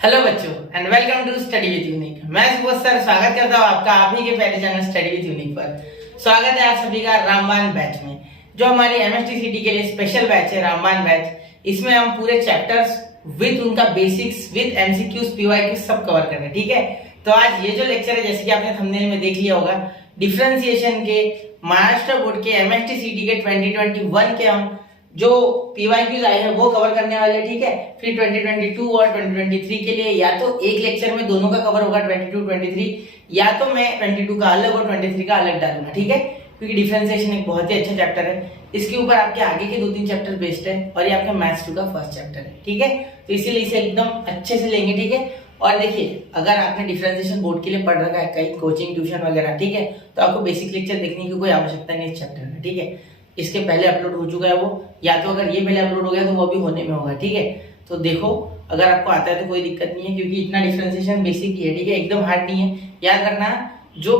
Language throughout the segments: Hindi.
हेलो बच्चों and welcome to study with Unique. मैं सुबोध सर स्वागत करता हूँ आपका आप ही के पहले चैनल स्टडी विद यूनिक पर। स्वागत है आप सभी का रामबाण बैच में, जो हमारी एमएसटीसीटी के लिए स्पेशल बैच है रामबाण बैच। इसमें हम पूरे चैप्टर्स विद उनका बेसिक्स विद एमसीक्यूज पीवाईक्यूज सब कवर कर रहे हैं। ठीक है, तो आज ये जो लेक्चर है, जैसे कि आपने थंबनेल में देख लिया होगा, डिफरेंशिएशन के महाराष्ट्र बोर्ड के एमएसटीसीटी के 2021 के हम जो पीवाईक्यूज आए हैं वो कवर करने वाले। ठीक है, फिर 2022 और 2023 के लिए या तो एक लेक्चर में दोनों का कवर होगा 22 23, या तो मैं 22 का अलग और 23 का अलग डालूंगा। ठीक है, क्योंकि डिफरेंशिएशन एक बहुत ही अच्छा चैप्टर है, इसके ऊपर आपके आगे के 2-3 चैप्टर बेस्ड है और ये आपके मैथ्स 2 का फर्स्ट चैप्टर है। ठीक है, तो इसीलिए इसे एकदम अच्छे से लेंगे। ठीक है, और देखिए अगर आपने डिफरेंशिएशन बोर्ड के लिए पढ़ रखा है कहीं कोचिंग ट्यूशन वगैरह, ठीक है, तो आपको बेसिक लेक्चर देखने की कोई आवश्यकता नहीं इस चैप्टर में। ठीक है, इसके पहले अपलोड हो चुका है वो, या तो अगर ये पहले अपलोड हो गया तो वो भी होने में होगा। ठीक है, तो देखो अगर आपको आता है तो कोई दिक्कत नहीं है, क्योंकि इतना डिफरेंशिएशन बेसिक ही है। ठीक है, एकदम हार्ड नहीं है। याद रखना, जो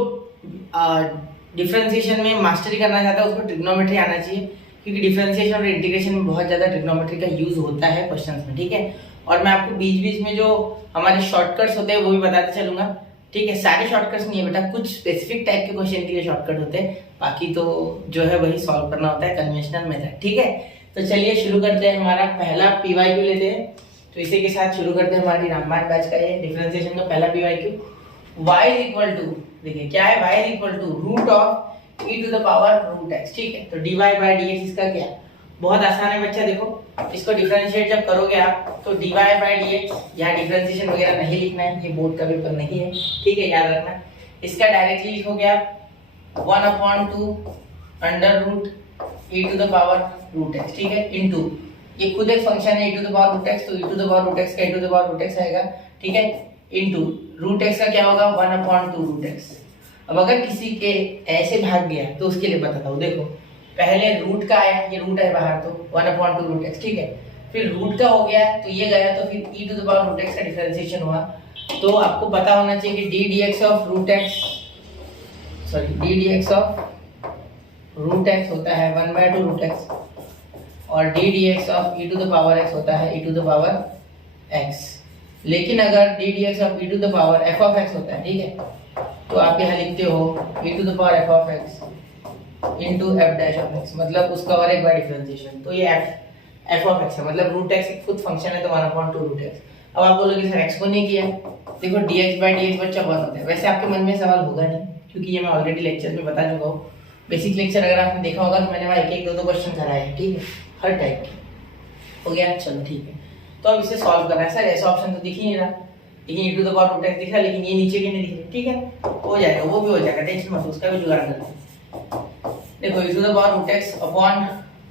डिफरेंशिएशन में मास्टरी करना चाहता है उसको ट्रिग्नोमेट्री आना चाहिए, क्योंकि डिफरेंशिएशन और इंटीग्रेशन में बहुत ज्यादा ट्रिग्नोमेट्री का यूज होता है क्वेश्चंस में। ठीक है, और मैं आपको बीच बीच में जो हमारे शॉर्टकट्स होते हैं वो भी बताते चलूंगा। ठीक है, सारे शॉर्टकट्स नहीं है बेटा, कुछ स्पेसिफिक टाइप के क्वेश्चन के लिए शॉर्टकट होते हैं, बाकी तो जो है वही सॉल्व करना होता है कन्वेंशनल मेथड। ठीक है, तो चलिए शुरू करते हैं। हमारा पहला पीवाईक्यू लेते हैं, तो इसी के साथ शुरू करते हैं हमारी रामबाण बैच का ये डिफरेंशिएशन का पहला PYQ. y is equal to, देखिए क्या है, y is equal to root of e to the power root x। ठीक है, तो dy बाय dx इसका क्या, बहुत आसान है बच्चा। देखो इसको डिफरेंशिएट जब करोगे आप तो dy बाय dx, यहाँ डिफरेंशिएशन वगैरह नहीं लिखना है, ये बोर्ड का पेपर नहीं है। ठीक है, याद रखना। इसका डायरेक्टली लिखोगे आप 1/2 under root e to the power root x। ठीक है, इनटू ये खुद एक फंक्शन है e to the power root x, तो e to the power root x का e to the power root x आएगा। ठीक है, इनटू रूट x का क्या होगा 1/2 रूट x। अब अगर किसी के ऐसे भाग गया तो उसके लिए बताता हूँ। देखो पहले रूट का आया, ये रूट है बाहर, तो 1/2 रूट x। ठीक है, फिर रूट का हो गया तो ये गया, तो फिर e to the power root x का डिफरेंशिएशन हुआ। तो आपको पता होना चाहिए कि d dx of root x, sorry d dx of root x होता है 1/2 रूट x, और d dx of e to the power x होता है e to the power x। लेकिन अगर d dx of e to the power f of x होता है, ठीक है, तो आप यहाँ लिखते हो e to the power f of x into f dash of x, मतलब उसका और एक बार डिफरेंशिएशन। तो ये f ऑफ x है, मतलब रूट x एक खुद फंक्शन है, तो 1/2 रूट x। अब आप बोलोगे सर x को नहीं किया, देखो dx बाय dx बच्चा 1 होता है। वैसे आपके मन में सवाल होगा नहीं, क्योंकि ये मैं ऑलरेडी लेक्चर में बता चुका हूँ। बेसिक लेक्चर अगर आपने देखा होगा तो मैंने वहाँ एक 2 क्वेश्चन कराए हैं। ठीक है, हर टाइप के। हो गया, चलो ठीक है। तो अब इसे सॉल्व करना है। सर ऐसा ऑप्शन तो दिख ही नहीं रहा, लेकिन e to the power root x दिख रहा, लेकिन ये नीचे के नहीं दिख रहा। ठीक है, हो जाएगा, वो भी हो जाएगा, टेंशन मत, उसका भी जुगाड़ करते हैं। देखो e to the power root x upon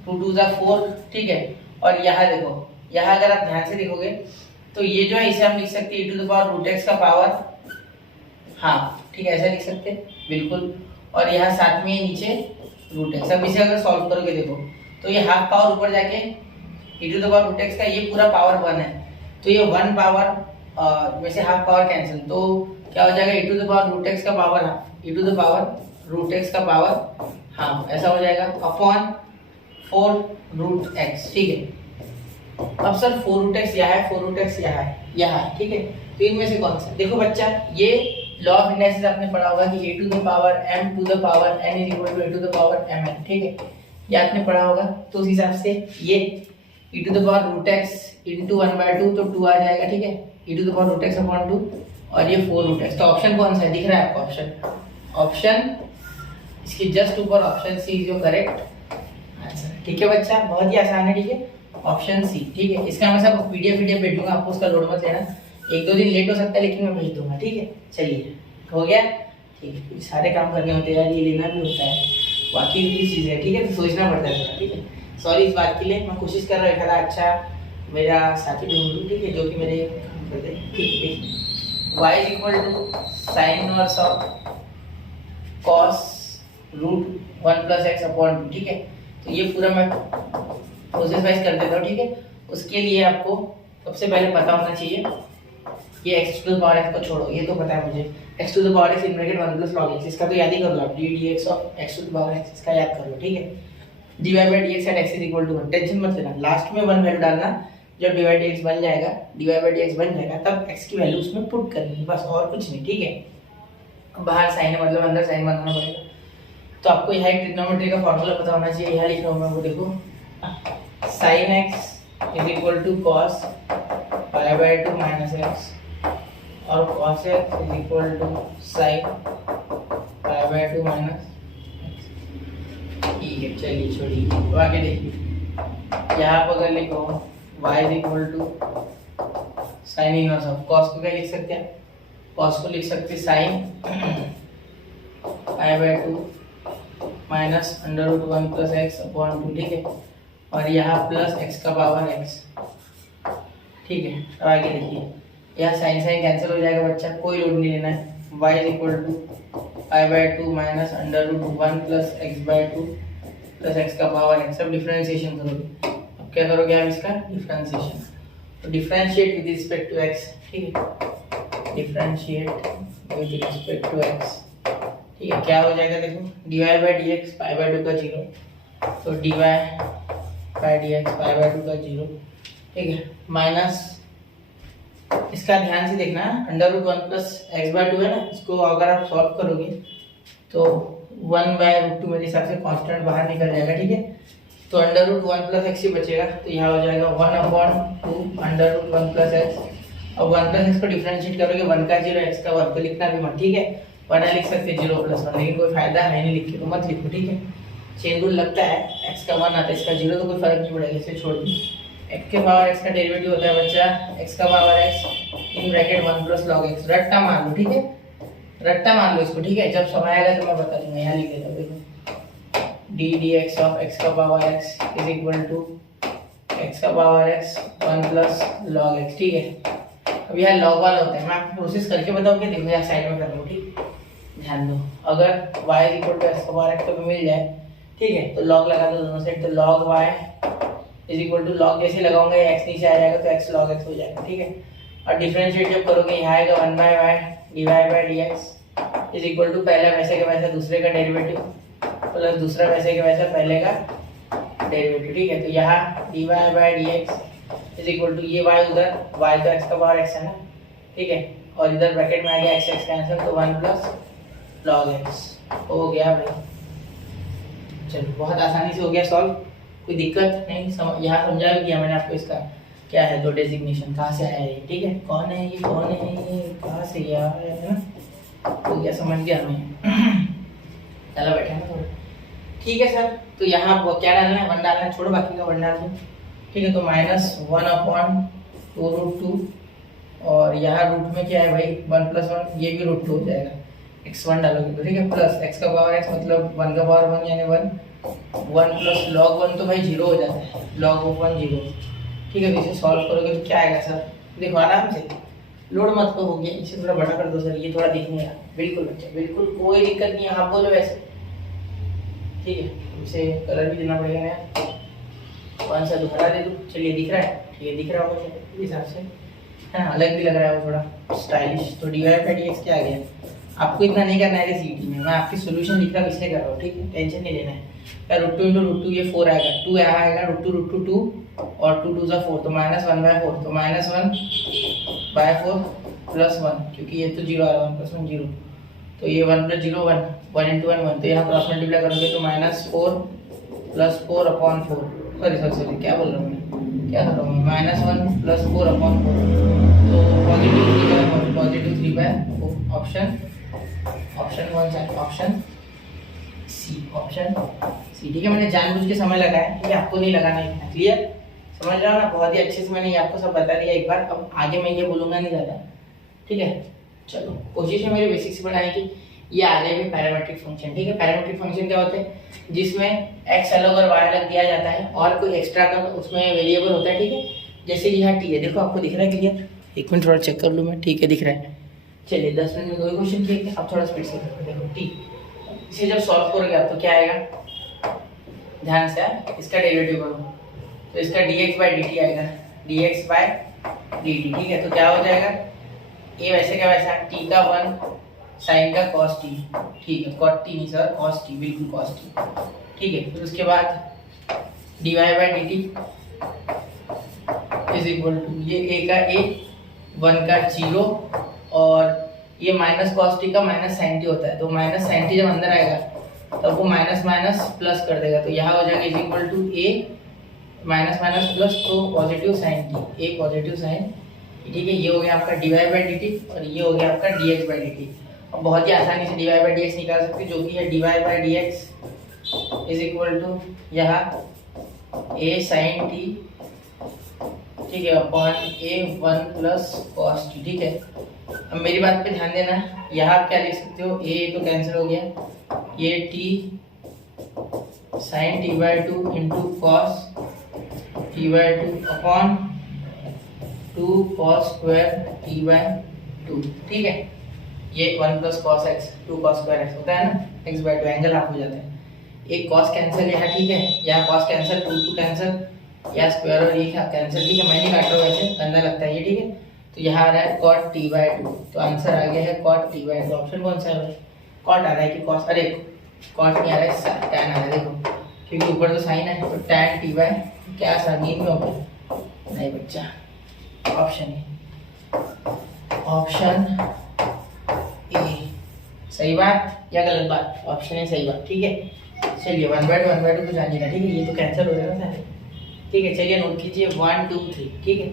2 2 4। ठीक है, और यहाँ देखो, यहाँ अगर आप ध्यान से देखोगे तो ये जो है इसे हम लिख सकते हैं e to the power root x का पावर हाफ। ठीक है, ऐसा लिख सकते हैं बिल्कुल, और यहाँ साथ में नीचे रूट x। अब इसे अगर सॉल्व करोगे देखो तो ये हाफ पावर ऊपर जाके e to the power root x का ये पूरा पावर 1 है, तो ये 1 पावर में से हाफ पावर कैंसिल, तो क्या हो जाएगा e to the power root x का power half, e to the power root x का पावर हाफ, ऐसा हो जाएगा अपॉन 4 रूट x। ठीक है, अब सर 4 रूट x यहाँ है, 4 रूट x यहाँ है, यहाँ है। ठीक है, तो इनमें से कौन सा, देखो बच्चा ये लॉ ऑफ इंडाइसिस आपने पढ़ा होगा कि a to the power m to the power n is equal to a to the power mn। ठीक है, ये आपने पढ़ा होगा, तो उस हिसाब से ये e to the power root x into 1/2, तो 2 आ जाएगा। ठीक है, e to the power root x upon 2, और ये 4 रूट x। तो ऑप्शन कौन सा है, दिख रहा है आपको ऑप्शन, ऑप्शन इसके जस्ट ऊपर option C is your correct answer. ठीक है बच्चा, बहुत ही आसान है। ठीक है, ऑप्शन सी। ठीक है, इसका मैं सब पीडीएफ भेज दूंगा आपको, उसका लोड मत लेना, 1-2 दिन लेट हो सकता है लेकिन मैं भेज दूंगा। ठीक है, चलिए हो गया। ठीक है, सारे काम करने होते हैं यार, ये लेना भी होता है, बाकी भी चीज़ है। ठीक है, तो सोचना पड़ता है थोड़ा। ठीक है, सॉरी इस बात के लिए, मैं कोशिश कर रहा हूँ अच्छा मेरा साथी ढूंढूं। ठीक है, जो कि मेरे काम करते हैं। ठीक है, y is equal to sine inverse of cos root 1 plus x upon 2। ठीक है, तो ये पूरा मैं प्रोसेस वाइज कर देता हूँ। ठीक है, उसके लिए आपको सबसे पहले पता होना चाहिए ये x to the power x को छोड़ो, ये तो पता है मुझे, x to the power x in bracket 1 plus log x, इसका तो याद ही कर लो आप, d dx of x to the power x, इसका याद कर लो। ठीक है, dy by dx at x is equal to 1, tension मत लेना, लास्ट में 1 वैल्यू डालना, जब dy dx बन जाएगा, dy by dx बन जाएगा, तब x की वैल्यू उसमें पुट करनी है, बस और कुछ नहीं, ठीक है। बाहर साइन है मतलब अंदर साइन बनाना पड़ेगा। तो आपको यहाँ एक ट्रिग्नोमेट्री का फॉर्मूला पता होना चाहिए, यहाँ लिख रहा हूँ मैं, वो देखो, sin x is equal to cos pi by 2 minus x, और cos x is equal to sine pi by 2 minus x. ठीक है, चलिए छोड़िए, तो आगे देखिए, यहाँ पर अगर लिखो y is equal to sine inverse of cos को क्या लिख सकते हैं, cos को लिख सकते हैं sine pi by 2 minus under root 1 plus x upon 2, ठीक है, और यहाँ प्लस एक्स का पावर एक्स, ठीक है। अब आगे देखिए, यहाँ साइन साइन कैंसिल हो जाएगा बच्चा, कोई लोड नहीं लेना है। y is equal to pi by 2 minus under root 1 plus x by 2 plus x का पावर एक्स। अब डिफरेंशिएशन करोगे, अब क्या करोगे आप इसका डिफरेंशिएशन, तो differentiate with respect to x, ठीक है, differentiate with respect to x, ठीक है। क्या हो जाएगा देखो, dy by dx pi by 2 का 0, तो dy by dx pi by 2 का 0, ठीक है, माइनस इसका ध्यान से देखना, under root 1 plus x by 2 है ना, इसको अगर आप सॉल्व करोगे तो 1 बाय रूट 2 मेरे हिसाब से कांस्टेंट बाहर निकल जाएगा, ठीक है। तो अंडर रूट 1 प्लस एक्स ही बचेगा, तो यहाँ हो जाएगा 1/2 अंडर रूट 1 प्लस एक्स। अब 1 प्लस एक्स को डिफरेंशिएट करोगे, 1 का 0 एक्स का 1, तो लिखना भी मत, ठीक है, वरना लिख सकते 0 प्लस 1, लेकिन कोई फायदा है नहीं लिख के, तो मत लिखो, ठीक है। चेन रूल लगता है, x का 1 आता है, इसका 0, तो कोई फर्क नहीं पड़ेगा, इसे छोड़ दीजिए। x के पावर x का डेरिवेटिव होता है बच्चा, x का power x in bracket 1 plus log x, रट्टा मान लो, ठीक है, रट्टा मान लो इसको, ठीक है। जब समय आएगा तो मैं बता दूंगा, यहाँ लिख देता हूँ, देखो, d dx ऑफ x का power x is equal to x का power x 1 plus log x, ठीक है। अब यहाँ log वाला होता है, मैं आपको प्रोसेस करके बताऊँ, क्या देखो यहाँ साइड में कर रहा हूँ, ठीक, ध्यान दो। अगर y is equal to x का पावर x तो मिल जाए, ठीक है, तो log लगा दो दोनों साइड, तो log y is equal to log जैसे लगाऊंगा x नीचे आ जाएगा तो x log x हो जाएगा, ठीक है। और डिफरेंशिएट जब करोगे, यहाँ आएगा 1 by y dy by dx is equal to पहला वैसे के वैसा दूसरे का डेरिवेटिव प्लस दूसरा वैसे के वैसा पहले का डेरिवेटिव, ठीक है। तो यहाँ dy by dx is equal to ये y उधर, y तो x का पावर x है ना, ठीक है, और इधर ब्रैकेट में आ गया x x कैंसिल, तो 1 प्लस log x हो गया भाई। चलो, बहुत आसानी से हो गया सॉल्व, कोई दिक्कत नहीं, यहाँ समझा भी किया मैंने आपको इसका क्या है, दो डेजिग्नेशन कहाँ से आया है, ठीक है, कौन है ये, कौन है ये, कहाँ से आया है ना, तो क्या समझ गया हमें। चलो बैठे ना थोड़ा, ठीक है सर। तो यहाँ क्या डालना है, 1 डालना है, छोड़ो बाकी का 1 डाल दो, ठीक है। तो -1/√2, और यहाँ रूट में क्या है भाई 1 + 1, ये भी √2 हो जाएगा, x1 डालोगे तो, ठीक है, प्लस x का पावर x मतलब 1 का पावर 1 यानी 1 प्लस log 1 तो भाई 0 हो जाता है, log of 1 0, ठीक है। तो इसे सॉल्व करोगे तो क्या आएगा सर, देखो आराम से, लोड मत को, हो गया, इसे थोड़ा बड़ा कर दो सर, ये थोड़ा दिखने का, बिल्कुल बच्चा, बिल्कुल कोई दिक्कत नहीं है, आप बोलो वैसे, ठीक है। इसे कलर भी देना पड़ेगा ना, कौन सा दोहरा दे दूँ, चलिए दिख रहा है, ठीक है, दिख रहा होगा इस हिसाब से, है ना, अलग भी लग रहा है वो थोड़ा स्टाइलिश। तो dy बाय dx क्या आ गया, आपको इतना नहीं करना है सीटी में, मैं आपकी सोल्यूशन लिख रहा हूँ इसलिए कर रहा हूँ, ठीक है, टेंशन नहीं लेना है। √2 × √2 ये 4 आएगा, 2 यहाँ आएगा, √2 2 और 2 2 = 4, तो -1/4, तो -1/4 प्लस 1, क्योंकि ये तो 0 आ रहा है, 1 + 1 0, तो ये 1 + 0 1, 1 × 1 1, तो यहाँ क्रॉस मल्टीप्लाई करोगे तो -4 + 4/4, सॉरी क्या बोल रहा हूँ मैं, क्या कर रहा हूँ मैं, -1 + 4/4, तो पॉजिटिव 3/4, ऑप्शन कौन सा, ऑप्शन सी, ठीक है। मैंने जानबूझ के समय लगाया, ठीक है, आपको नहीं लगाना है, क्लियर, समझ रहा हो ना, बहुत ही अच्छे से मैंने ये आपको सब बता दिया एक बार, अब आगे मैं ये बोलूंगा नहीं ज़्यादा, ठीक है। चलो, कोशिश है मेरे बेसिक से पढ़ाने की। ये आ रहे हैं पैरामीट्रिक फंक्शन, ठीक है। पैरामीट्रिक फंक्शन क्या होते हैं, जिसमें x अलग और y अलग दिया जाता है और कोई एक्स्ट्रा का उसमें वेरिएबल होता है, ठीक है। जैसे कि यहाँ t है, देखो आपको दिख रहा है क्लियर, एक मिनट थोड़ा चेक कर लूँ मैं, ठीक है दिख रहा है। चलिए 10 मिनट में 2 क्वेश्चन किए, अब थोड़ा स्पीड से देखो t, इसे जब सॉल्व करोगे आप तो क्या आएगा, ध्यान से इसका डेरिवेटिव करो, तो इसका dx/dt आएगा, dx/dt, ठीक है। तो क्या हो जाएगा, ये वैसे क्या वैसा, t का 1 sin का cos t, ठीक है, cot t नहीं सर, cos t, बिल्कुल cos t, ठीक है। फिर उसके बाद dy/dt इज इक्वल टू ये a का a, 1 का 0 और ये माइनस कॉस टी का माइनस साइन टी होता है, तो माइनस साइन टी जब अंदर आएगा तब वो माइनस माइनस प्लस कर देगा, तो यहाँ हो जाएगा is equal to a minus minus plus, तो positive sign T, a positive sign, ठीक है। ये हो गया आपका dy बाई डी टी और ये हो गया आपका dx बाई डी टी। अब बहुत ही आसानी से dy बाई dx निकाल सकते हैं, जो कि है dy by dx is equal to यहाँ a साइन टी, ठीक है, upon a 1 plus cos t, ठीक है। अब मेरी बात पे ध्यान देना, यहाँ आप क्या लिख सकते हो, a तो कैंसिल हो गया, ये t sine t by 2 into cos t by 2 upon 2 cos square t by 2, ठीक है। ये 1 plus cos x 2 cos square x होता है ना, x बाई 2 एंगल हाफ हो जाता है, एक कॉस कैंसिल यहाँ, ठीक है, यहाँ कॉस कैंसिल 2 कैंसिल, या स्क्वायर और ये कैंसिल, ठीक है। मैं नहीं काट रहा हूँ, वैसे गंदा लगता है ये, ठीक है। तो यहाँ आ रहा है कॉट टी बाई 2, तो आंसर आ गया है कॉट टी बाई 2। ऑप्शन कौन सा है भाई, कॉट आ रहा है कि कॉस, अरे कॉट नहीं आ रहा है, टैन आ रहा है, देखो क्योंकि ऊपर तो साइन है, तो टैन टी बाई, क्या सर नींद में हो गया, नहीं बच्चा, ऑप्शन ए सही बात या गलत बात, ऑप्शन ए सही बात, ठीक है। चलिए 1/2 तो जानिए ना, ठीक है, ये तो कैंसिल हो जाएगा सारे, ठीक है। चलिए नोट कीजिए 1 2 3, ठीक है,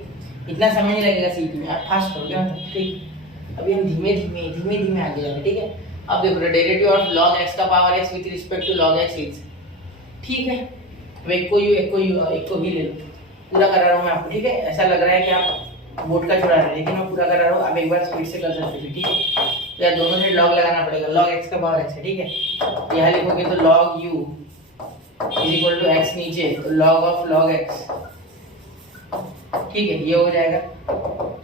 इतना समय नहीं लगेगा सीटी में, आप फास्ट करोगे मतलब, ठीक। अभी हम धीमे धीमे आगे जाएंगे, ठीक है। अब देखो डेरिवेटिव ऑफ log x का power x with respect to log x is, ठीक है। अब एक को भी ले लो, पूरा करा रहा हूँ मैं आपको, ठीक है। ऐसा लग रहा है कि आप बोर्ड का छोड़ा रहे हैं, लेकिन मैं पूरा करा रहा हूँ, आप एक बार स्पीड से कर सकते हो, ठीक है। तो यार दोनों से log लगाना पड़ेगा, log x का पावर x है, ठीक है। यहाँ लिखोगे तो log u is equal to x नीचे, तो log ऑफ log x, ठीक है, ये हो जाएगा,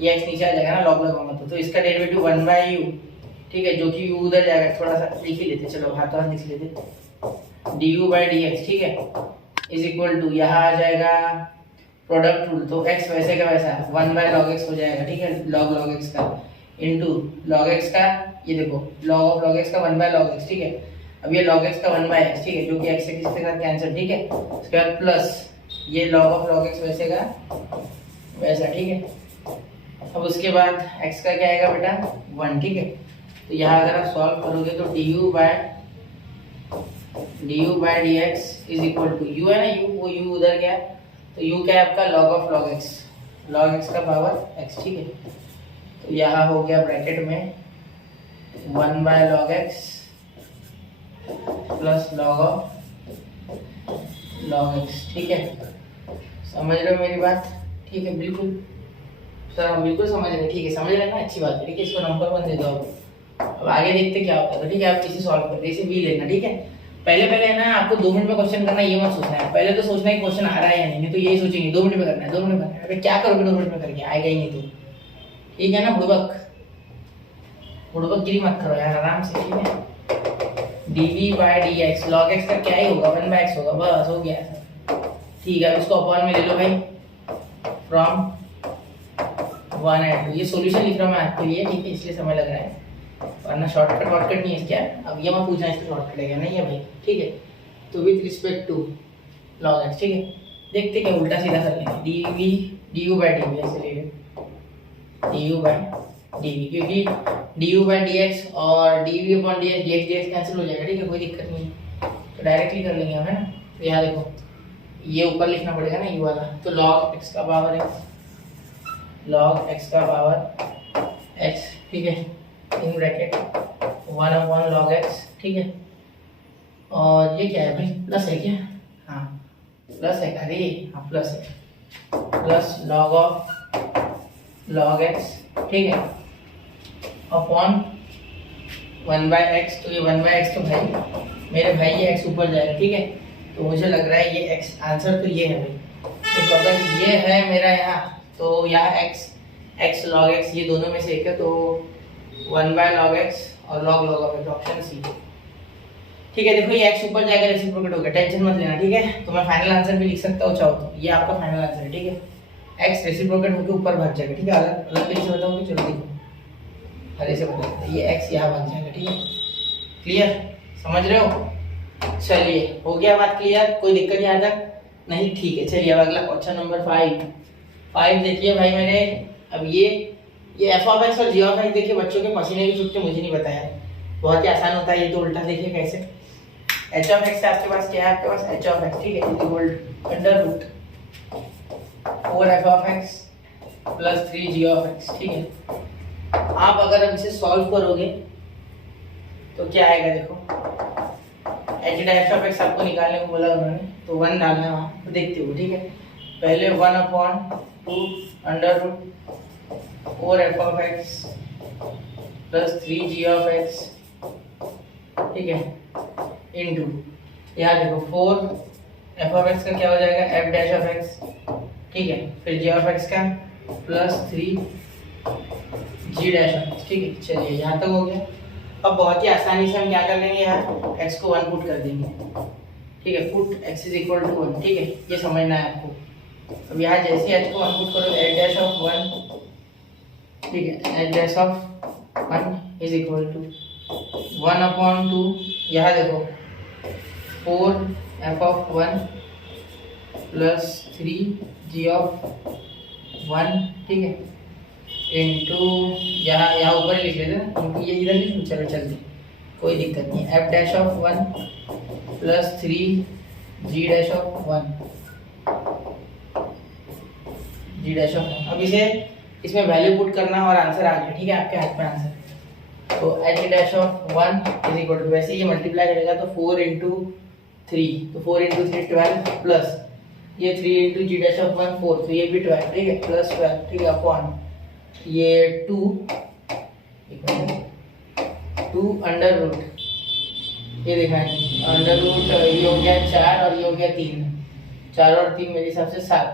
ये x नीचे आ जाएगा ना, log लगाऊंगा तो इसका डेरिवेटिव 1 बाई u, ठीक है, जो कि u उधर जाएगा, थोड़ा सा लिख ही लेते, चलो हाथों हाथ लिख लेते, du बाई dx, ठीक है, इज इक्वल टू यहाँ आ जाएगा प्रोडक्ट रूल, तो x वैसे का वैसा 1 बाई log x हो जाएगा, ठीक है, log x का इंटू log x का, ये देखो log ऑफ log x का 1 बाई log x, ठीक है। अब ये log x का 1 बाई x, ठीक है, जो कि x से किसी के साथ कैंसिल, ठीक है। उसके बाद प्लस ये log ऑफ log x वैसे का वैसा, ठीक है। अब उसके बाद x का क्या आएगा बेटा 1, ठीक है। तो यहाँ अगर आप सॉल्व करोगे तो du by dx is equal to u है ना, u वो u उधर गया, तो u क्या है आपका log ऑफ log x का पावर x, ठीक है। तो यहाँ हो गया ब्रैकेट में 1 by log x plus log of log x, ठीक है। समझ रहे हो मेरी बात, ठीक है, बिल्कुल सर हम बिल्कुल समझ रहे हैं, ठीक है, समझ रहे हैं ना, अच्छी बात है, ठीक है। इसको नंबर 1 दे दो अब आगे देखते क्या होता है, ठीक है। आप इसे सॉल्व करते इसे भी लेना, ठीक है। पहले है ना, आपको 2 मिनट में क्वेश्चन करना, ये मत सोचना है, पहले तो सोचना है क्वेश्चन आ रहा है या नहीं, तो यही सोचेंगे 2 मिनट में करना है, 2 मिनट में करना है, क्या करोगे 2 मिनट में करके, आएगा ही नहीं, तो ठीक है ना। बुड़बक गिरी मत करो यार, आराम से, ठीक है। dv by dx log x का क्या ही होगा 1 बाई x होगा, बस हो गया सर, ठीक है। अब इसको अपॉन में ले लो भाई, फ्रॉम 1 and 2, ये सॉल्यूशन लिख रहा हूँ मैं आपके लिए, ठीक है, इसलिए समय लग रहा है, वरना शॉर्टकट नहीं है क्या। अब ये मत पूछना इसका शॉर्टकट है क्या, नहीं है भाई, ठीक है। तो with respect to log x, ठीक है, देखते क्या उल्टा सीधा कर लेंगे, du बाई dv ऐसे ले लो, du बाई dv, क्योंकि du बाई dx और dv अपॉन dx कैंसिल हो जाएगा, ठीक है, कोई दिक्कत नहीं है, तो डायरेक्टली कर लेंगे हम, है ना। तो यहाँ देखो ये ऊपर लिखना पड़ेगा ना u वाला, तो log x का पावर x, ठीक है, इन ब्रैकेट 1 अपॉन log x, ठीक है। और ये क्या है भाई, प्लस है क्या, हाँ प्लस है, अरे हाँ प्लस है, plus log of log x, ठीक है, अपॉन 1 बाई x, तो ये 1 बाई x तो भाई मेरे भाई ये x ऊपर जाएगा, ठीक है। तो मुझे लग रहा है ये x आंसर तो ये है भाई, तो अगर ये है मेरा यहाँ, तो यहाँ x log x ये दोनों में से एक है, तो 1 बाय log x और log of x, option C, ठीक है। देखो ये x ऊपर जाएगा, रेसिप्रोकेट हो गया, टेंशन मत लेना, ठीक है। तो मैं फाइनल आंसर भी लिख सकता हूँ चाहो तो, ये आपका फाइनल आंसर है, ठीक है। x रेसिप्रोकेट होकर ऊपर भाग जाएगा, ठीक है, अलग तरीके से बताऊंगी, चलो देखो हरे से बताओ, ये x यहाँ भाग जाएगा, ठीक है, क्लियर, समझ रहे हो। चलिए हो गया बात क्लियर, कोई दिक्कत यहाँ तक नहीं, ठीक है। चलिए अब अगला क्वेश्चन नंबर 5, 5 देखिए भाई मेरे। अब ये एफ ऑफ एक्स और जी ऑफ एक्स देखिए, बच्चों के पसीने की छुट्टी मुझे नहीं बताया, बहुत ही आसान होता है ये तो। उल्टा देखिए कैसे, एच ऑफ एक्स आपके पास क्या है, आपके पास एच ऑफ एक्स, ठीक है, equal under root 4 f of x plus 3 g of x, ठीक है। आप अगर अब इसे सॉल्व करोगे तो क्या आएगा देखो, एच डैश ऑफ एक्स आपको निकालने को बोला उन्होंने, तो 1 डालना है वहाँ, तो देखते हो, ठीक है। पहले 1/2 under root 4 f of x plus 3 g of x, ठीक है, इनटू यहाँ देखो 4 एफ ऑफ एक्स का क्या हो जाएगा, एफ डैश ऑफ एक्स, ठीक है, फिर जी ऑफ एक्स का plus 3 g dash of x, ठीक है। चलिए यहाँ तक हो गया। अब बहुत ही आसानी से हम क्या कर लेंगे, यहाँ x को 1 पुट कर देंगे, ठीक है, put x is equal to 1, ठीक है, ये समझना है आपको। अब यहाँ जैसे h को 1 पुट करो, एच डैश ऑफ 1, ठीक है, h dash of 1 is equal to 1/2, यहाँ देखो 4 f of 1 plus 3 g of 1, ठीक है, इनटू यहाँ ऊपर ही लिख लेते हैं, इनटू ये इधर लिख लो, चलो चलते, कोई दिक्कत नहीं। F dash of 1 plus 3 g dash of 1, g dash of 1। अब इसे इसमें वैल्यू पुट करना और आंसर आ गया, ठीक है, आपके हाथ में आंसर। तो h dash of 1 is equal to, वैसे ये मल्टीप्लाई करेगा तो 4 इंटू 3, तो 4 इंटू 3 12 प्लस ये 3 इंटू जी डैश ऑफ 1 4, तो ये भी 12, ठीक है, प्लस 12, ठीक है, अपॉन ये 2 अंडर रूट, ये देखा है अंडर रूट, ये हो गया 4 और ये हो गया 3, 4 और 3 मेरे हिसाब से 7,